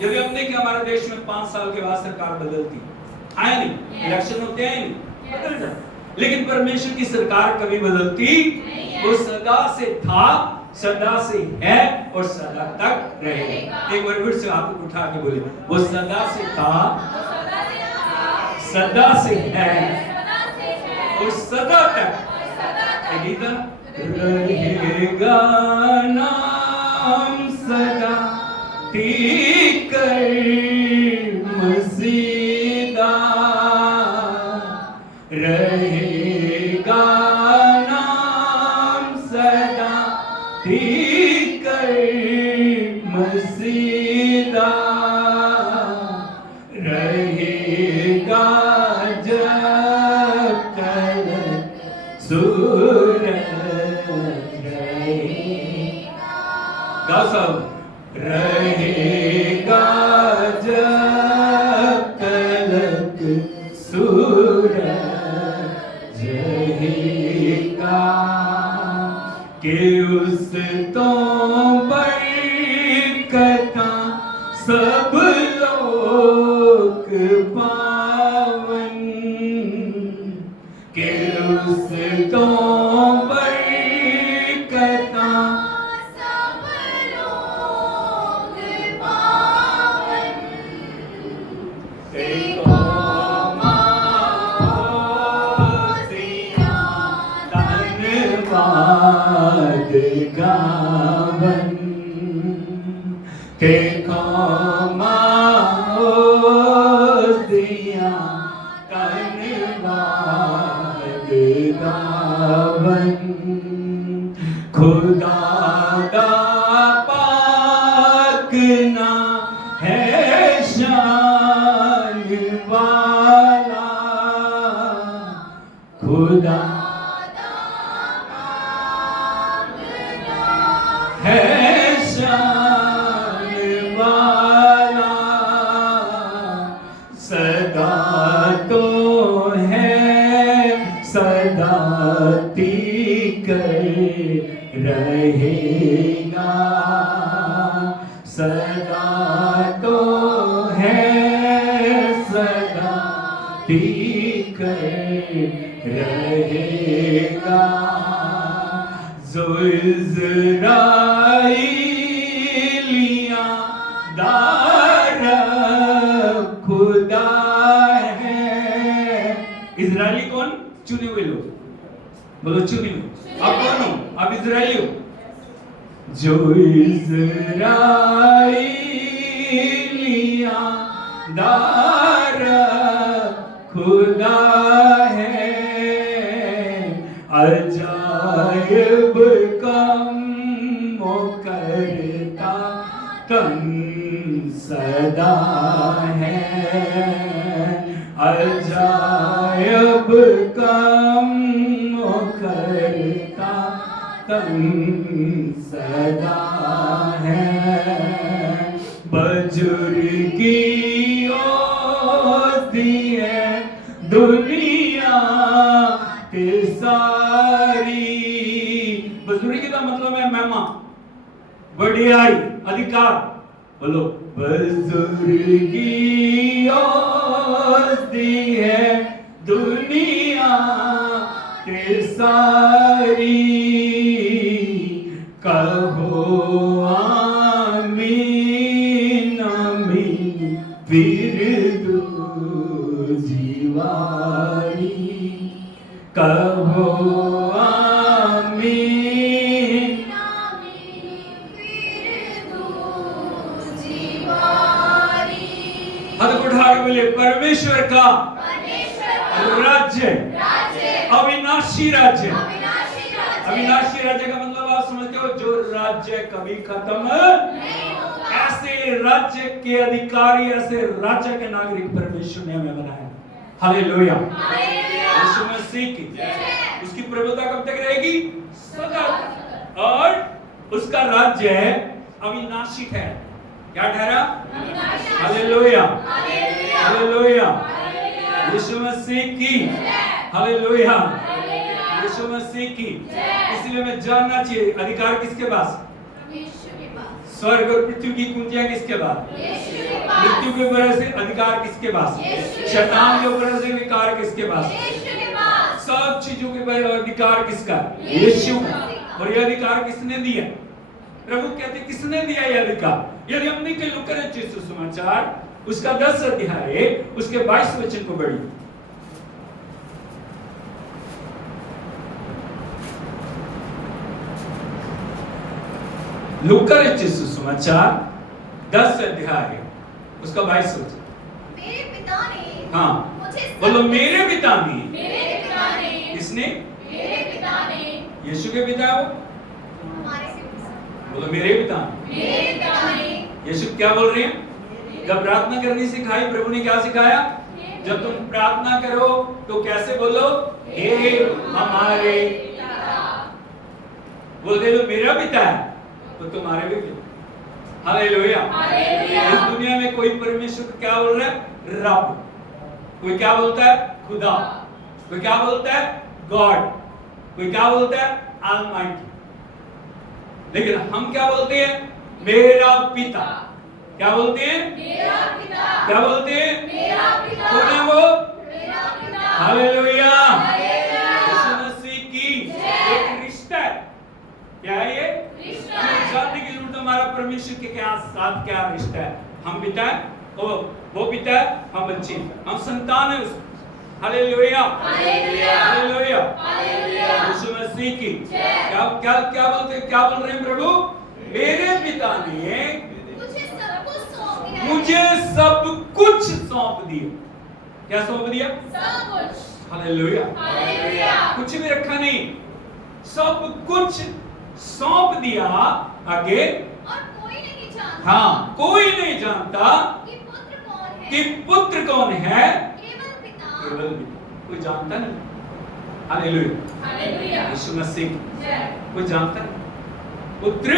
जब हम देखें हमारे देश में 5 साल के बाद सरकार बदलती, हाँ या नहीं? इलेक्शन होते हैं नहीं, बदल जाते। लेकिन परमेश्वर की सरकार कभी बदलती नहीं है। वो सदा से था, सदा से है और सदा तक रहेगा। एक बार फिर से हाथ उठा के बोले, वो सदा से था, सदा से है और सदा तक रहेगा। नाम सदा तीकर मसीदा रहेगा। नाम सदा तीकर मसीदा रहेगा जब तक सूरज रहेगा। गाओ सब, रहेगा जब तक सूरज रहेगा कि उस तो बरकता सब लोग पावन के उस तो बरकता सब लोग पावन देखो मासिया धन्यवाद गावन देखो मासिया धन्यवाद गावन खुदा दा पाक ना है शान वाला खुदा है शान वाला सदा तो है सदा तीकर रहेगा सदा तो है सदा तीकर रहेगा जो इज़राइलिया दारा खुदा है। इज़राइली कौन? चुने हुए लोग, बोलो चुने हुए। आप कौन हो? आप इज़राइली हो। जो इज़राइलिया दारा खुदा है अजायब कम करता कम सदा है अजायब कम करता कम सदा है बुजुर्गी होती है दुनिया के सारी। बुजुर्गी का मतलब है महिमा, बढ़ियाई, अधिकार। बोलो बुजुर्गी होती है दुनिया के सारी। कहो आमीन आमीन फिर दो जीवारी। कहो आमीन हाथ उठा के बोले परमेश्वर का अविनाशी राज्य। अविनाशी राज्य। अविनाशी राज्य का मतलब आप समझते हो, जो राज्य कभी खत्म नहीं होगा। ऐसे राज्य के अधिकारी, ऐसे राज्य के नागरिक परमेश्वर ने हमें बनाया। हालेलुया। हालेलुया। यीशु मसीह की जय। उसकी प्रभुता कब तक रहेगी? सदा। और उसका राज्य है अविनाशी है। क्या ठहरा? अविनाशी। हालेलुया। हालेलुया। हालेलुया। हालेलुया। यीशु मसीह की जय। हालेलुया। हालेलुया। यीशु मसीह की। जय। इसलिए हमें जानना चाहिए अधिकार किसके पास? यीशु के पास। स्वर्ग और पृथ्वी की कुंजियां किसके पास? यीशु के पास। मृत्यु के ऊपर से अधिकार किसके पास? यीशु के शैतान के पास। ऊपर से अधिकार किसके पास? यीशु के पास। सब चीजों के ऊपर अधिकार किसका? यीशु यीशु का। का। और ये अधिकार किसने दिया? प्रभु कहते किसने दिया ये अधिकार? यदि हम निकल लुकर यीशु सुसमाचार उसका 10 अध्याय उसके 22 वचन को पढ़िए। लुका यीशु सुसमाचार 10 अध्याय उसका 22 वचन। मेरे पिता ने हाँ मुझे सब बोलो, मेरे पिता ने। मेरे पिता ने किसने? मेरे पिता ने यीशु के पिता है वो। हमारे पिता बोलो, मेरे पिता ने। मेरे पिता ने यीशु क्या बोल रहे हैं? जब प्रार्थना करनी सिखाई, प्रभु ने क्या सिखाया? जब तुम प्रार्थना करो तो कैसे बोलो? हे हमारे बोल दे, जो मेरा पिता है तो तुम्हारे भी पिता। हालेलुया। हालेलुया। इस दुनिया में कोई परमेश्वर को क्या बोल रहा है? रब। कोई क्या बोलता है? खुदा। कोई क्या बोलता है? गॉड। कोई क्या बोलता है? ऑलमाइटी। लेकिन हम क्या बोलते हैं? मेरा पिता। क्या बोलते हैं? मेरा पिता। क्या बोलते हैं? मेरा पिता। कौन है वो? मेरा पिता। हालेलुया। हालेलुया। यीशु मसीह की एक रिश्ता है। क्या है ये? रिश्ता हमें है। जानने की जरूरत है हमारा परमेश्वर के क्या साथ क्या रिश्ता है। हम पिता है, वो पिता है, हम बच्चे, हम संतान है उसके। हालेलुया। हालेलुया। हालेलुया। हालेलुया। यीशु मसीह की जय। क्या क्या क्या बोलते, क्या बोल रहे हैं प्रभु? मेरे पिता ने मुझे सब कुछ सौंप दिया है। मुझे सब कुछ सौंप दिया। क्या सौंप दिया? सब कुछ। हालेलुया। हालेलुया। कुछ भी रखा नहीं, सब कुछ सौंप दिया। आगे और कोई नहीं जानता हाँ, कोई नहीं जानता कि पुत्र कौन है। कि पुत्र कौन है, केवल पिता। केवल पिता। कोई जानता नहीं। हालेलुया। हालेलुया। यीशु मसीह जय। कोई जानता नहीं पुत्र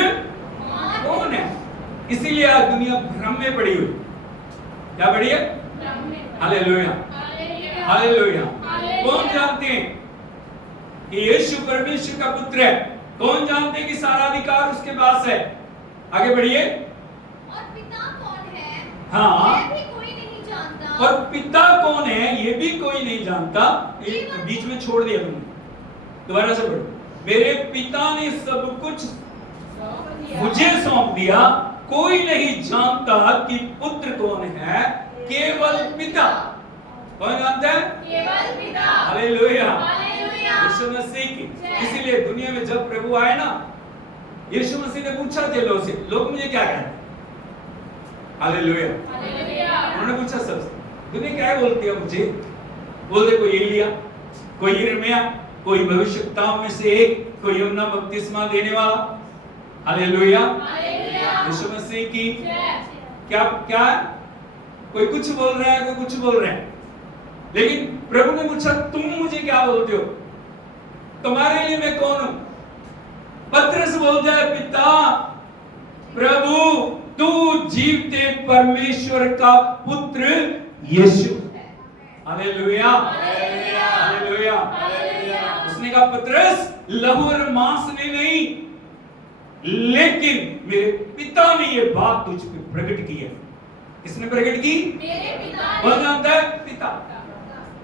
कौन है। इसीलिए आज दुनिया भ्रम में पड़ी हुई। क्या पड़ी है? हालेलुया। हालेलुया। हालेलुया। हालेलुया। कौन जानते हैं कि यीशु परमेश्वर का पुत्र है? कौन जानते हैं कि सारा अधिकार उसके पास है? आगे बढ़िए। और पिता कौन है? हाँ। यह भी कोई नहीं जानता। और पिता कौन है ये भी कोई नहीं जानता। एक बीच में छोड़ दिया तुमने, दोबारा से पढ़ो। मेरे पिता ने सब कुछ मुझे सौंप दिया। कोई नहीं जानता कि पुत्र कौन है, केवल पिता। कौन जानता है? केवल पिता। हालेलुया। हालेलुया। यीशु मसीह की। इसीलिए दुनिया में जब प्रभु आए ना, यीशु मसीह ने पूछा चेलों से, लोग मुझे क्या कहते हैं? हालेलुया। हालेलुया। उन्होंने पूछा सबसे, दुनिया क्या बोलती है मुझे? बोलते कोई एलिया, कोई यिर्मयाह, कोई भविष्यवक्ताओं में से एक, कोई यूहन्ना बपतिस्मा देने वाला। हालेलुया। हालेलुया। यीशु मसीह की जय। क्या क्या है? कोई कुछ बोल रहा है, कोई कुछ बोल रहा है। लेकिन प्रभु ने पूछा तुम मुझे क्या बोलते हो? तुम्हारे लिए मैं कौन हूं? पतरस बोलता है पिता प्रभु तू जीवते परमेश्वर का पुत्र यीशु। हालेलुया। हालेलुया। हालेलुया। हालेलुया। उसने कहा पतरस लहू और मांस ने नहीं, लेकिन मेरे पिता ने ये बात तुझ पे प्रकट की है। किसने प्रकट की? मेरे पिता कौन जानता है? पिता।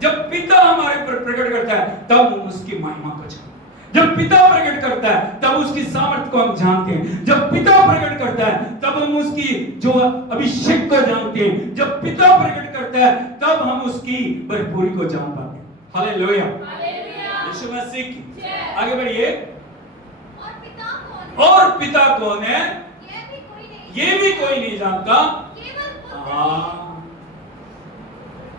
जब पिता हमारे पर प्रकट करता है तब हम उसकी महिमा को जानते हैं। जब पिता प्रकट करता है तब उसकी सामर्थ्य को हम जानते हैं। जब पिता प्रकट करता है तब हम उसकी जो अभिषेक को जानते हैं। जब पिता प्रकट करता है तब हम उसकी भरपूरी को जान पाते हैं। हालेलुया। हालेलुया। यीशु मसीह की। जय। आगे बढ़िए। और पिता कौन है? और पिता कौन है यह भी कोई नहीं। ये भी कोई नहीं जानता। केवल पुत्र। हाँ,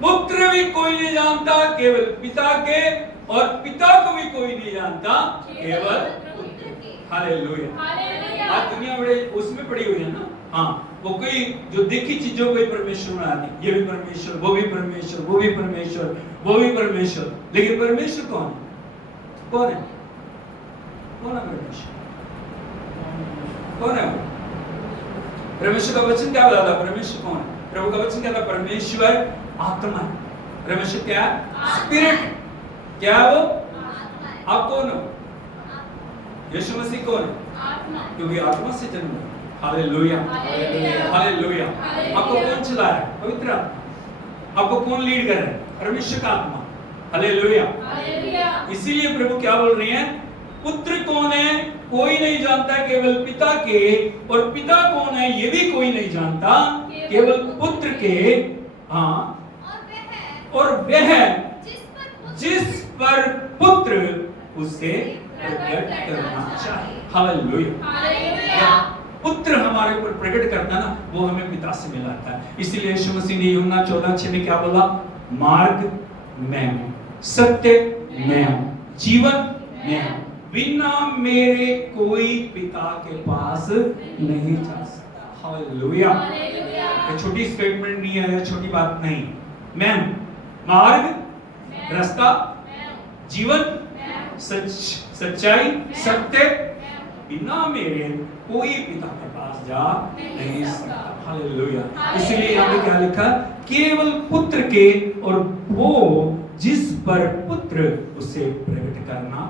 पुत्र भी कोई नहीं जानता, केवल पिता के और पिता को भी कोई नहीं जानता केवल पुत्र के। हालेलुया। हालेलुया। आज दुनिया बड़े उसमें पड़ी हुई है ना, हाँ, वो कोई जो देखी चीजों को ही परमेश्वर बना दी, ये भी परमेश्वर, वो भी परमेश्वर, वो भी परमेश्वर, वो भी परमेश्वर, लेकिन परमेश्वर कौन है? कौन है? कौन है परमेश्वर? कौन है वो? परमेश्वर का वचन क्या बताता है? परमेश्वर कौन है? प्रभु का वचन कहता है परमेश्वर आत्मा है। परमेश्वर क्या है? स्पिरिट है। क्या है वो? आत्मा है। आप कौन हो? आत्मा। यीशु मसीह कौन है? आत्मा। क्योंकि आत्मा से जन्म हुआ। Hallelujah, hallelujah. हालेलुया। हालेलुया। आपको कौन चला रहा है? पवित्र आत्मा। आपको कौन लीड कर रहा है? परमेश्वर का आत्मा। हालेलुया। हालेलुया। इसीलिए प्रभु क्या बोल रहे हैं? पुत्र कौन है कोई नहीं जानता केवल पिता के, और पिता कौन है ये भी कोई नहीं जानता केवल पुत्र के। हाँ, और वह जिस पर पुत्र उसे प्रकट करना चाहे। हालेलुया। हालेलुया। पुत्र हमारे ऊपर प्रकट करता ना, वो हमें पिता से मिलाता है। इसीलिए यीशु मसीह ने यूहन्ना 14:6 में क्या बोला? मार्ग मैं हूं, सत्य मैं हूं, जीवन मैं हूं, बिना मेरे कोई पिता के पास नहीं जा सकता। हालेलुया। हालेलुया। ये छोटी स्टेटमेंट नहीं है, ये छोटी बात नहीं। मैं हूं मार्ग, रास्ता, जीवन, सच, सच्चाई, सत्य, बिना मेरे कोई पिता के पास जा नहीं सकता। हालेलुया। इसलिए यहाँ पे क्या लिखा? केवल पुत्र के, और वो जिस पर पुत्र उसे प्रकट करना।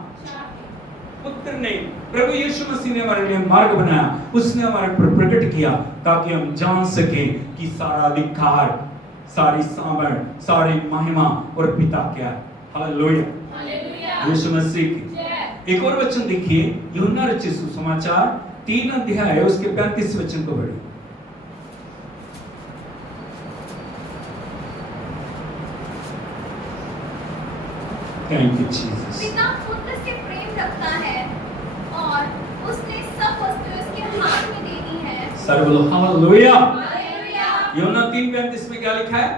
पुत्र नहीं, प्रभु यीशु मसीह ने हमारे लिए मार्ग बनाया, उसने हमारे पर प्रकट किया ताकि हम जान सकें कि सारा अधिकार, सारी सामर्थ, सारी महिमा और पिता क्या है। हालेलुया। हालेलुया। यीशु मसीह की एक और वचन देखिए, यूहन्ना रचित सुसमाचार 3 अध्याय उसके 35 वचन को पढ़िए। Thank you Jesus. पिता पुत्र से प्रेम रखता है और उसने सब वस्तुएं उसके हाथ में दे दी है। सर बोलो हालेलुया। हालेलुया। यूहन्ना 3:35 में क्या लिखा है?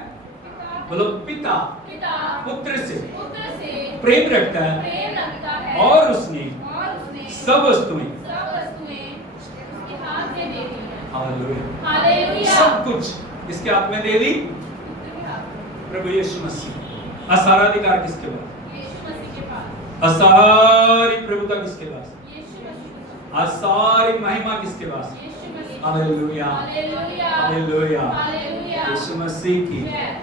बोलो पिता पिता पुत्र से पुत्र से प्रेम रखता है प्रेम रखता है और उसने उसने सब वस्तुएं सब वस्तुएं उसके हाथ में दे दी हैं। Hallelujah, hallelujah. सब कुछ इसके हाथ में दे दी पुत्र के हाथ में। प्रभु यीशु मसीह। असारा अधिकार किसके पास? यीशु मसीह के पास। असारी प्रभुता किसके पास? यीशु मसीह के पास। असारी महिमा किसके पास? यीशु मसीह। Hallelujah, hallelujah. हालेलुया। हालेलुया। यीशु मसीह की।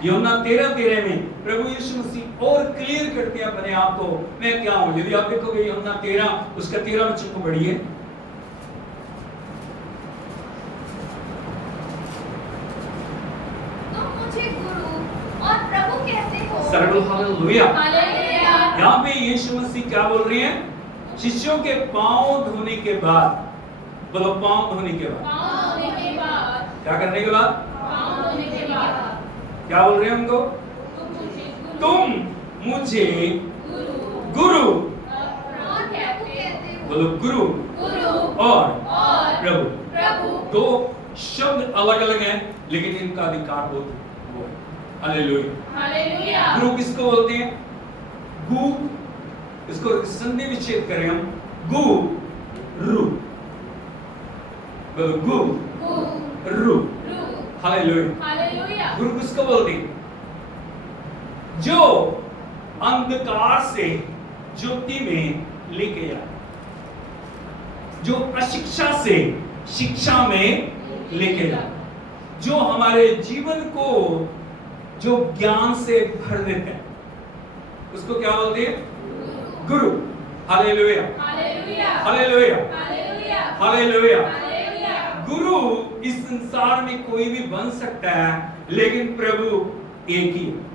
यूहन्ना 13:13 में प्रभु यीशु मसीह और क्लियर करते हैं अपने आप को, मैं क्या हूं। यदि आप देखोगे यूहन्ना 13 उसका 13 वचन को पढ़िए। तुम मुझे गुरु और प्रभु कहते हो। सर्वल हालेलुया। हालेलुया। यहाँ पे यीशु मसीह क्या बोल रहे हैं? शिष्यों के पांव धोने के बाद, बोलो पांव धोने के बाद, पाँव धोने के बाद। क्या करने के बाद? पाँव धोने के बाद। क्या बोल रहे हैं उनको? तुम मुझे गुरु गुरु, और प्रभु कहते हो। बोलो गुरु गुरु और और प्रभु। प्रभु। दो शब्द अलग अलग हैं लेकिन इनका अधिकार बहुत वो है। हालेलुया। हालेलुया। गुरु किसको बोलते हैं? गु, इसको संधि विच्छेद करें हम, गु रु, बोलो गु गुरु। रु। रु। हालेलुया। हालेलुया। गुरु किसको बोलते हैं? जो अंधकार से ज्योति में लेके जाए, जो अशिक्षा से शिक्षा में लेके जाए, जो हमारे जीवन को जो ज्ञान से भर देते हैं, उसको क्या बोलते हैं? गुरु। Hallelujah, hallelujah. Hallelujah, hallelujah. Hallelujah. Hallelujah. गुरु इस संसार में कोई भी बन सकता है लेकिन प्रभु एक ही है।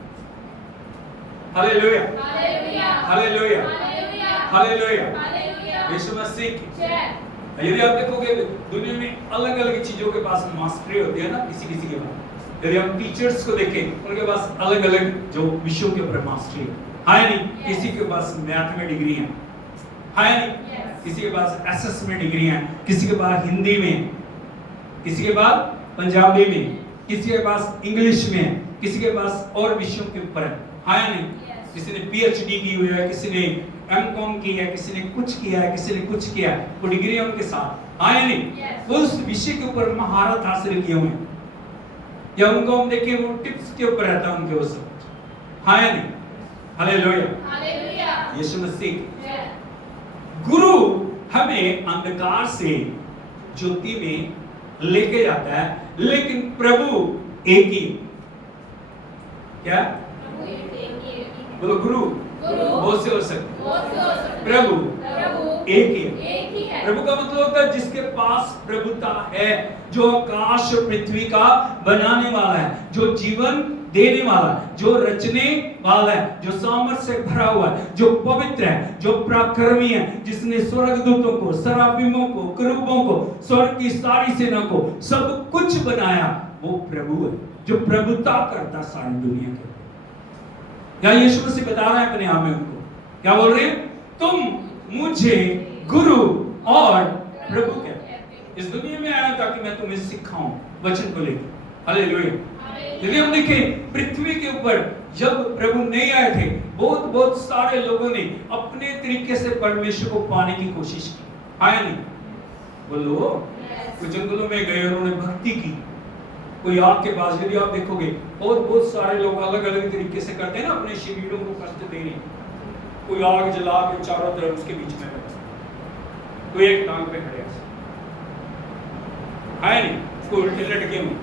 Hallelujah, hallelujah. Hallelujah, hallelujah. Hallelujah. Hallelujah. यीशु मसीह की। जय। यदि आप देखोगे दुनिया में अलग अलग चीजों के पास मास्टरी होती है ना, किसी किसी के पास। यदि हम टीचर्स को देखें उनके पास अलग अलग जो विषयों के ऊपर मास्टरी है नहीं? किसी के पास मैथ में डिग्री है नहीं? किसी के पास एसएस में डिग्री है, किसी के पास हिंदी में, किसी के पास पंजाबी में, किसी के पास इंग्लिश में, किसी के पास और विषयों के ऊपर है नहीं? किसी ने पीएचडी की हुई है, किसी ने एमकॉम की है, किसी ने कुछ किया है, किसी ने कुछ किया है, वो डिग्री उनके साथ हाँ या नहीं, वो उस विषय के ऊपर महारत हासिल किए हुए हैं, या उनको हम देखें वो टिप्स के ऊपर रहता है उनके वो सब, हाँ या नहीं, हालेलुया, यीशु मसीह। गुरु हमें अंधकार से ज्योति में लेके जाता है, लेकिन प्रभु एक ही, क्या बोलो, गुरु बहुत से हो सकते, प्रभु एक ही है। प्रभु का मतलब होता है जिसके पास प्रभुता है, जो आकाश और पृथ्वी का बनाने वाला है, जो जीवन देने वाला है, जो रचने वाला है, जो सामर्थ्य से भरा हुआ है, जो पवित्र है, जो पराक्रमी है, जिसने स्वर्गदूतों को, सराफिमों को, करूबों को, स्वर्ग की सारी सेना को सब कुछ बनाया, वो प्रभु है जो प्रभुता करता सारी दुनिया के। क्या यीशु मसीह बता रहा है अपने आप में उनको, क्या बोल रहे हैं, तुम मुझे गुरु और प्रभु कहते हैं। इस दुनिया में आया ताकि मैं तुम्हें सिखाऊं वचन को लेकर, हालेलुया। यदि हम देखें पृथ्वी के ऊपर जब प्रभु नहीं आए थे, बहुत सारे लोगों ने अपने तरीके से परमेश्वर को पाने की कोशिश की, आया नहीं, बोलो, कुछ जंगलों में गए, उन्होंने भक्ति की, कोई आग के पास, यदि आप देखोगे बहुत सारे लोग अलग अलग तरीके से करते हैं ना, अपने शरीरों को कष्ट देने, कोई आग जला के चारों तरफ उसके बीच में बैठा, कोई एक टांग पे खड़े है नहीं, कोई उल्टे लटके हुए।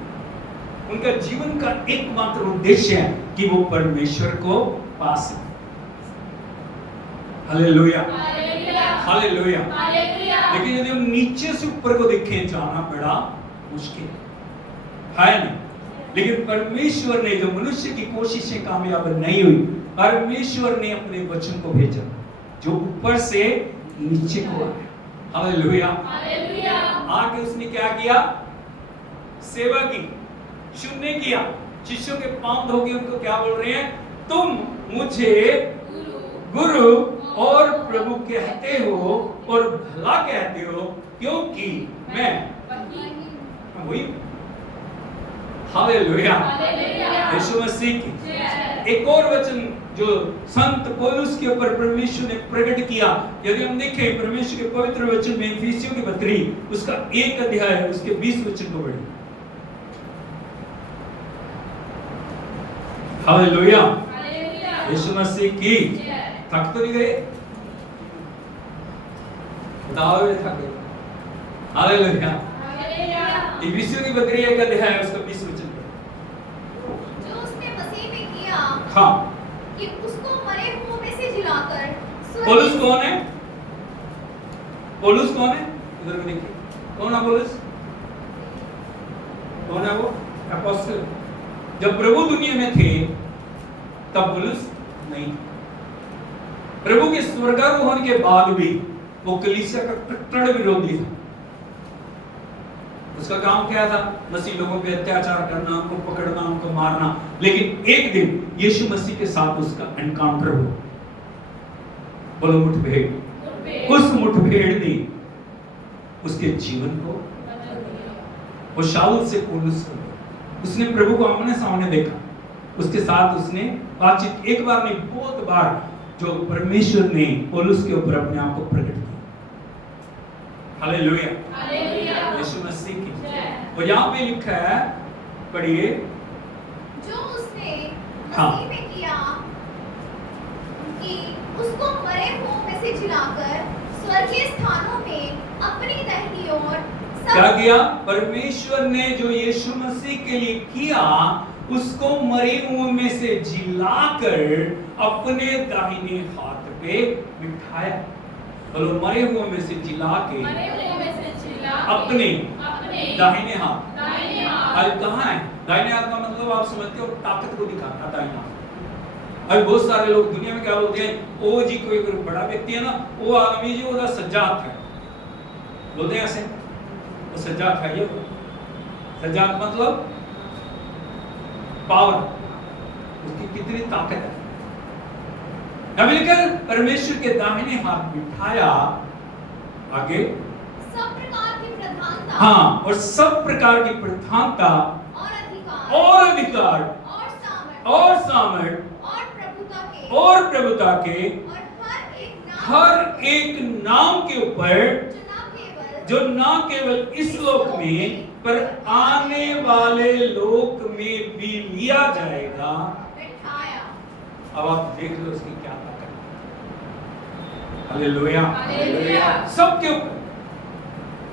उनका जीवन का एकमात्र उद्देश्य है कि वो परमेश्वर को पा सके। Hallelujah, hallelujah. लेकिन यदि हम नीचे से ऊपर को देखें, जाना बड़ा मुश्किल है नहीं, लेकिन परमेश्वर ने, जो मनुष्य की कोशिशें कामयाब नहीं हुई, परमेश्वर ने अपने वचन को भेजा जो ऊपर से नीचे को आया। Hallelujah, hallelujah. आके उसने क्या किया, सेवा की, सुनने किया, शिष्यों के पांव धो के उनको क्या बोल रहे हैं, तुम मुझे गुरु और प्रभु कहते हो और भला कहते हो, क्योंकि मैं वही। हालेलुया, यीशु मसीह की। एक और वचन जो संत पौलुस के ऊपर परमेश्वर ने प्रकट किया, यदि हम देखें परमेश्वर के पवित्र वचन में इफिसियों की पत्री उसका 1 अध्याय है, उसके 20 वचन को पढ़िए। हालेलुया, यीशु मसीह की। थक तो नहीं गए, बताओ थक गए। हालेलुया, इफिसियों की पत्री 1 अध्याय है, उसका 20 वचन जो उसने मसीह में किया, हाँ, कि उसको मरे हुओं में से जिलाकर। पौलुस कौन है? पौलुस कौन है? इधर में देखिए, कौन है पौलुस? कौन है वो? अपोस्टल। जब प्रभु दुनिया में थे तब पौलुस नहीं, प्रभु के स्वर्गारोहण के बाद भी वो कलीसिया का कट्टर विरोधी था। उसका काम क्या था? मसीह लोगों पे अत्याचार करना, उनको पकड़ना, उनको मारना। लेकिन एक दिन यीशु मसीह के साथ उसका एनकाउंटर हुआ, बोलो मुठभेड़। उस मुठभेड़ ने उसके जीवन को, वो शाऊल से पौलुस हो गया। उसने प्रभु को आमने सामने देखा, उसके साथ उसने बातचीत, एक बार नहीं बहुत बार, जो परमेश्वर ने पौलुस के ऊपर अपने आप को प्रकट किया। हालेलुया, यीशु मसीह की। और यहाँ पे लिखा है, पढ़िए, जो उसने हाँ, मसीह में किया, कि उसको मरे हुओं में से जिलाकर स्वर्गीय स्थानों में अपनी दाहिनी ओर। क्या किया? परमेश्वर ने जो यीशु मसीह के लिए किया, उसको मरे हुओं में से जिलाकर अपने दाहिने हाथ पे बिठाया। बोलो, मरे हुओं में से जिला के अपने दाहिने हाथ। आज कहाँ है दाहिने हाथ का मतलब? आप समझते हो, ताकत को दिखाता दाहिना हाथ। अभी बहुत सारे लोग दुनिया में क्या बोलते हैं, ओ जी कोई बड़ा व्यक्ति है ना, वो आदमी जी उसका सज्जा हाथ है, बोलते हैं ऐसे, वो सज्जा हाथ है। ये सज्जा हाथ मतलब पावर, उसकी कितनी ताकत है। मिलकर परमेश्वर के दाहिने हाथ बिठाया, आगे सब प्रकार की प्रधानता, हाँ, और सब प्रकार की प्रधानता और अधिकार और अधिकार और सामर्थ और सामर्थ और प्रभुता के और प्रभुता के और हर एक नाम के ऊपर जो ना केवल इस लोक में पर आने वाले लोक में भी लिया जाएगा। बैठाया। अब आप देख लो उसकी क्या ताकत है। हालेलुया। हालेलुया। सबके ऊपर,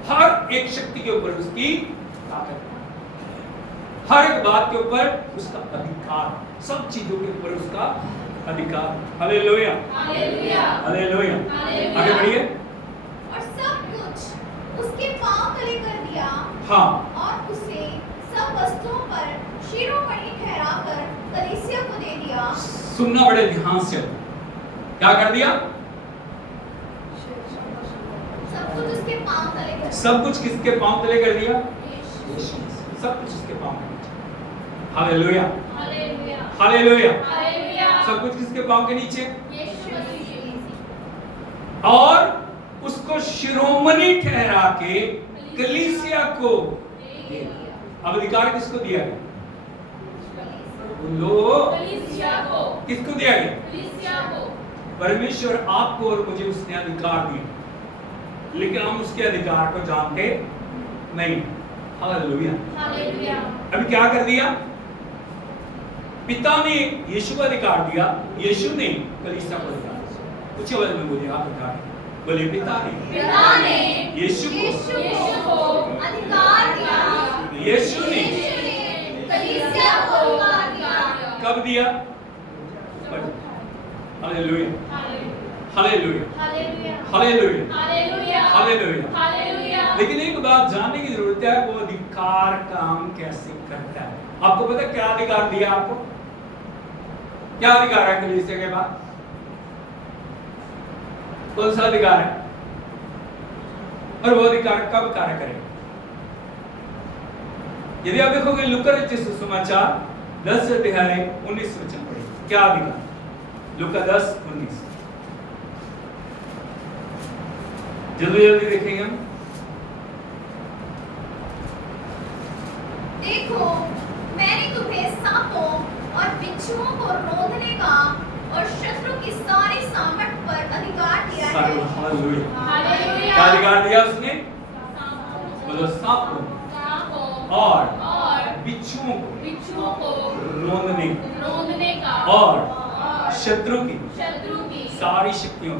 हर एक शक्ति के ऊपर उसकी ताकत है, हर एक बात के ऊपर उसका अधिकार, सब चीजों के ऊपर उसका अधिकार। हालेलुया। हालेलुया। हालेलुया। हालेलुया। आगे बढ़िए। और सब कुछ उसके पांव तले कर दिया। हाँ, और उसे सब वस्तुओं पर शिरोमणि ठहराकर कलीसिया को दे दिया। सुनना बड़े ध्यान से। क्या कर दिया? सब कुछ उसके पांव तले कर दिया। सब कुछ किसके पांव तले कर दिया? यीशु। सब कुछ उसके पांव के नीचे। हालेलुया। हालेलुया। हालेलुया। हालेलुया। सब कुछ किसके पांव के नीचे? यीशु मसीह। और उसको शिरोमणि ठहरा के कलीसिया को। अब अधिकार किसको दिया गया? बोलो, कलीसिया को। किसको दिया गया? कलीसिया को। परमेश्वर आपको और मुझे उसने अधिकार दिए, लेकिन हम उसके अधिकार को जानते नहीं। हालेलुया। हालेलुया। अभी क्या कर दिया? पिता ने यीशु को अधिकार दिया, यीशु ने कलीसिया को अधिकार दिया। कुछ आवाज में बोलिए, आप अधिकार बोलिए। पिता ने यीशु को अधिकार दिया। यीशु ने कलीसिया को अधिकार दिया। कब दिया? Hallelujah. Hallelujah. Hallelujah. Hallelujah. Hallelujah. Hallelujah. Hallelujah. लेकिन एक बात जानने की जरूरत है, वो अधिकार काम कैसे करता है। आपको पता है क्या अधिकार दिया आपको? क्या अधिकार है कलीसिया के बाद? कौन सा अधिकार है? और वो अधिकार कब कार्य करेगा? यदि आप देखोगे लूका रचित सुसमाचार 10 अध्याय 19 वचन पढ़िए। क्या अधिकार? लूका 10:19। जल्दी जल्दी देखेंगे हम। देखो, मैंने तुम्हें सांपों और बिच्छुओं को रोंदने का और शत्रु की सारी सामर्थ पर अधिकार दिया है। हालेलुया। हालेलुया। क्या अधिकार दिया उसने? बोलो, सांपों और बिच्छुओं को रोंदने का और शत्रु की सारी शक्तियों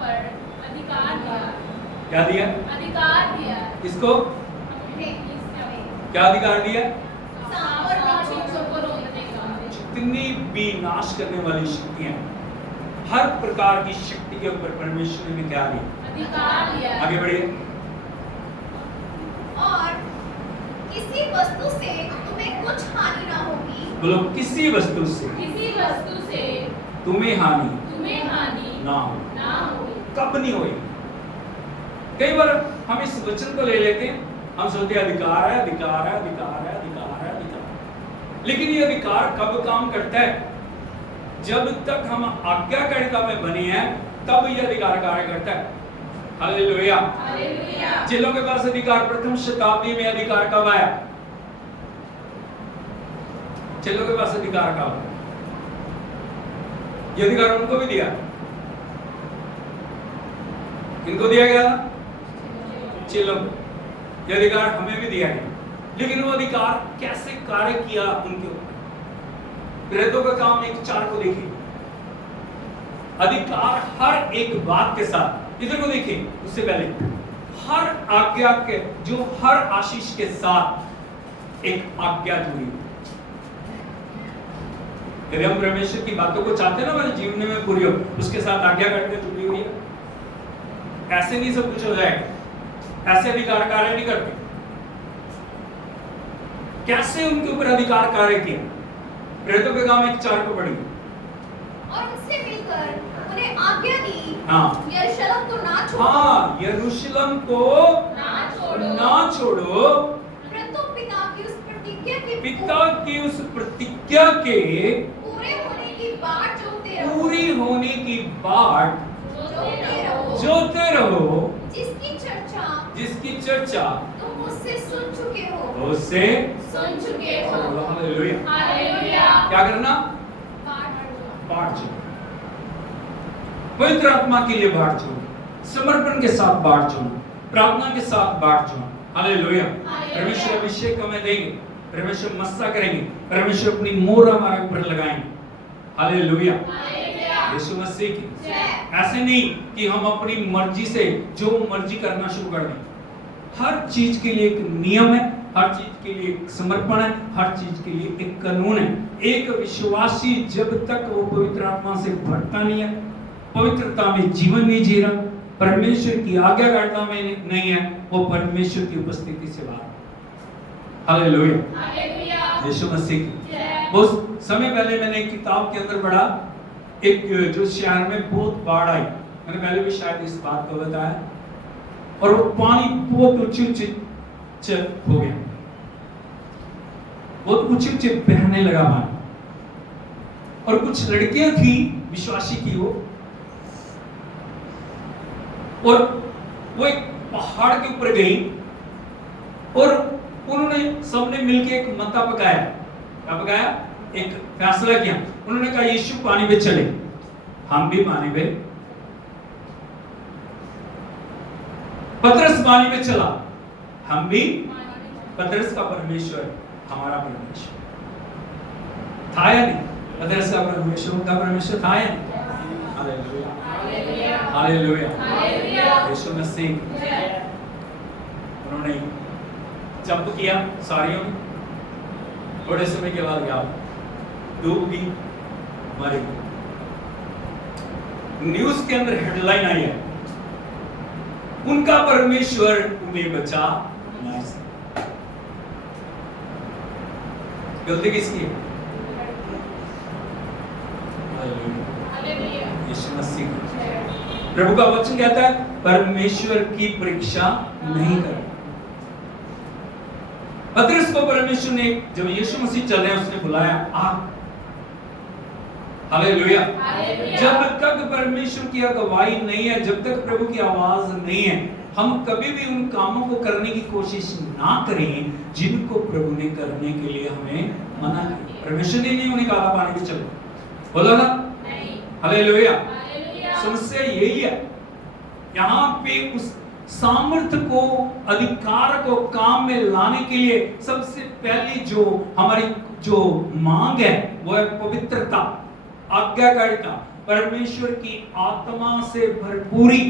पर अधिकार दिया। क्या दिया? अधिकार दिया। किसको? क्या अधिकार दिया? सांप और बिच्छू को रोकने का। जितनी भी नाश करने वाली शक्तियां, हर प्रकार की शक्ति के ऊपर परमेश्वर ने क्या दिया? अधिकार दिया। आगे बढ़िए। और किसी वस्तु से तुम्हें कुछ हानि ना होगी। बोलो, किसी वस्तु से तुम्हें हानि ना हो। कब नहीं होगी? कई बार हम इस वचन को ले लेते हैं, हम सोचते हैं अधिकार है, अधिकार है, अधिकार है, अधिकार है, अधिकार। लेकिन ये अधिकार कब काम करता है? जब तक हम आज्ञाकारिता में बने हैं, तब ये अधिकार कार्य करता है। हालेलुया। हालेलुया। जिलों के पास अधिकार प्रथम शताब्दी में अधिकार कब आया? जिलों के पास अधिकार कब आया? ये अधिकार उनको भी दिया, इनको दिया गया था, चिल्लों। ये अधिकार हमें भी दिया गया, लेकिन वो अधिकार कैसे कार्य किया उनके ऊपर? प्रेरितों का काम 1:4 को देखिए। अधिकार हर एक बात के साथ, इधर को देखिए, उससे पहले हर आज्ञा के, जो हर आशीष के साथ एक आज्ञा जुड़ी। यदि हम परमेश्वर की बातों को चाहते हैं ना हमारे जीवन में पूरी हो, उसके साथ आज्ञा करके जुड़ी हुई है। ऐसे नहीं सब कुछ हो जाएगा, ऐसे अधिकार कार्य नहीं करते। कैसे उनके ऊपर अधिकार कार्य किया? प्रेरितों के काम 1:4 को पढ़िए। और उनसे मिलकर उन्हें आज्ञा दी, हाँ, यरूशलेम को ना छोड़ो। हाँ, यरूशलेम को ना छोड़ो, परंतु पिता की उस प्रतिज्ञा के पिता की उस प्रतिज्ञा के पूरे होने की बाट जोते रहो। पूरी होने की बाट जोते रहो, जिसकी चर्चा तुम उससे सुन चुके हो। उससे सुन चुके हो। हालेलुया। हालेलुया। क्या करना? बांट जाओ, पवित्र आत्मा के लिए बांट जाओ, समर्पण के साथ बांट जाओ, प्रार्थना के साथ बांट जाओ। हालेलुया। परमेश्वर अभिषेक हमें देंगे, परमेश्वर मस्सा करेंगे, परमेश्वर अपनी मोहर हमारे ऊपर लगाएंगे। हालेलुया। यीशु मसीह की। ऐसे नहीं कि हम अपनी मर्जी से जो मर्जी करना शुरू कर दें। हर चीज के लिए एक नियम है, हर चीज के लिए एक समर्पण है, हर चीज के लिए एक कानून है। एक विश्वासी जब तक वो पवित्र आत्मा से भरता नहीं है, पवित्रता में जीवन नहीं जी रहा, परमेश्वर की आज्ञाकारिता में नहीं है, वो परमेश्वर की उपस्थिति से बाहर। हालेलुया। यीशु मसीह की। बहुत समय पहले मैंने एक किताब के अंदर पढ़ा, एक जो शहर में बहुत बाढ़ आई, मैंने पहले भी शायद इस बात को बताया, और वो पानी बहुत ऊंचे हो गया, बहुत ऊंचे बहने लगा पानी, और कुछ लड़कियां थी विश्वासी की वो, और वो एक पहाड़ के ऊपर गई और उन्होंने सबने मिलकर एक मता पकाया। क्या पकाया? एक फैसला किया। उन्होंने कहा यीशु पानी पे चले, हम भी पानी पे। पतरस पानी पे चला, हम भी। पतरस का परमेश्वर हमारा परमेश्वर था या नहीं? पतरस का परमेश्वर उनका परमेश्वर था या नहीं? हालेलुया। हालेलुया। यीशु मसीह। उन्होंने जंप किया सारियों ने, थोड़े समय के बाद गया, डूब गई, मर गई। न्यूज के अंदर हेडलाइन आई है, उनका परमेश्वर उन्हें बचा नहीं सकता। गलती किसकी है? यीशु मसीह। प्रभु का वचन कहता है परमेश्वर की परीक्षा नहीं कर। पतरस को परमेश्वर ने, जब यीशु मसीह चल रहे हैं, उसने बुलाया, आ। हालेलुया। जब तक परमेश्वर की अगुवाई नहीं है, जब तक प्रभु की आवाज नहीं है, हम कभी भी उन कामों को करने की कोशिश ना करें जिनको प्रभु ने करने के लिए हमें मना किया। परमेश्वर ने नहीं उन्हें कहा पानी पे चलो, बोला ना? हालेलुया। समस्या यही है, यहाँ पे उस सामर्थ्य को, अधिकार को काम में लाने के लिए सबसे पहली जो हमारी जो मांग है वो है पवित्रता, आज्ञाकारिता, परमेश्वर की आत्मा से भरपूरी।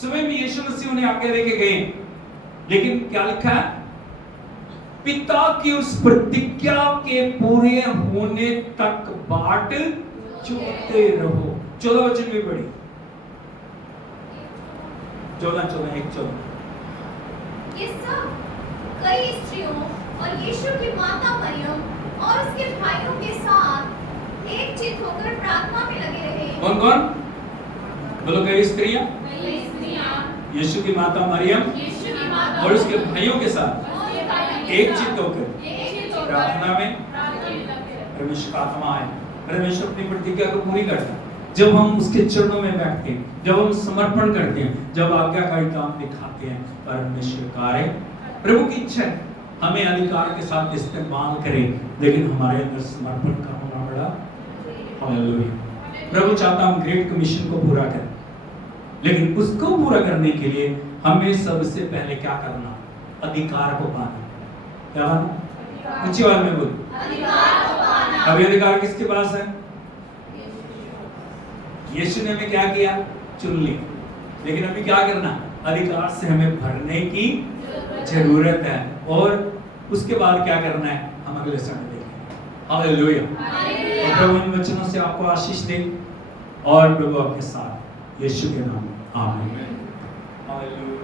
सुबह में यीशु मसीह उन्हें आज्ञा देके गए, लेकिन क्या लिखा है? पिता की उस प्रतिज्ञा के पूरे होने तक बाट जोते रहो। 14 वचन भी पढ़ी, 14:1-14। ये सब कई स्त्रियों और यीशु की माता मरियम और उसके भाइयों के साथ एक चित्त होकर प्रार्थना में लगे रहे। कौन कौन? बोलो। कई स्त्रियां, यीशु की माता मरियम और उसके भाइयों के साथ एक चित्त होकर प्रार्थना में। परमेश्वर का आत्मा है, परमेश्वर अपनी प्रतिज्ञा को पूरी करता है। जब हम उसके चरणों में बैठते हैं, जब हम समर्पण करते हैं, जब आज्ञाकारिता हम दिखाते हैं, परमेश्वर कार्य। प्रभु की इच्छा है हमें अधिकार के साथ इस्तेमाल करें, लेकिन हमारे अंदर समर्पण का होना बड़ा। हालेलुया। प्रभु चाहता हम ग्रेट कमीशन को पूरा करें, लेकिन उसको पूरा करने के लिए हमें सबसे पहले क्या करना? अधिकार को पाना। क्या पाना? ऊंची आवाज में बोल। अधिकार को पाना। अभी अधिकार किसके पास है? यीशु ने हमें क्या किया? चुन ली। लेकिन अभी क्या करना? अधिकार से हमें भरने की जरूरत है, और उसके बाद क्या करना है हम अगले समय देखेंगे। हालेलुया। प्रभु इन वचनों से आपको आशीष दे, और प्रभु आपके साथ, यीशु के नाम में आमीन। हालेलुया।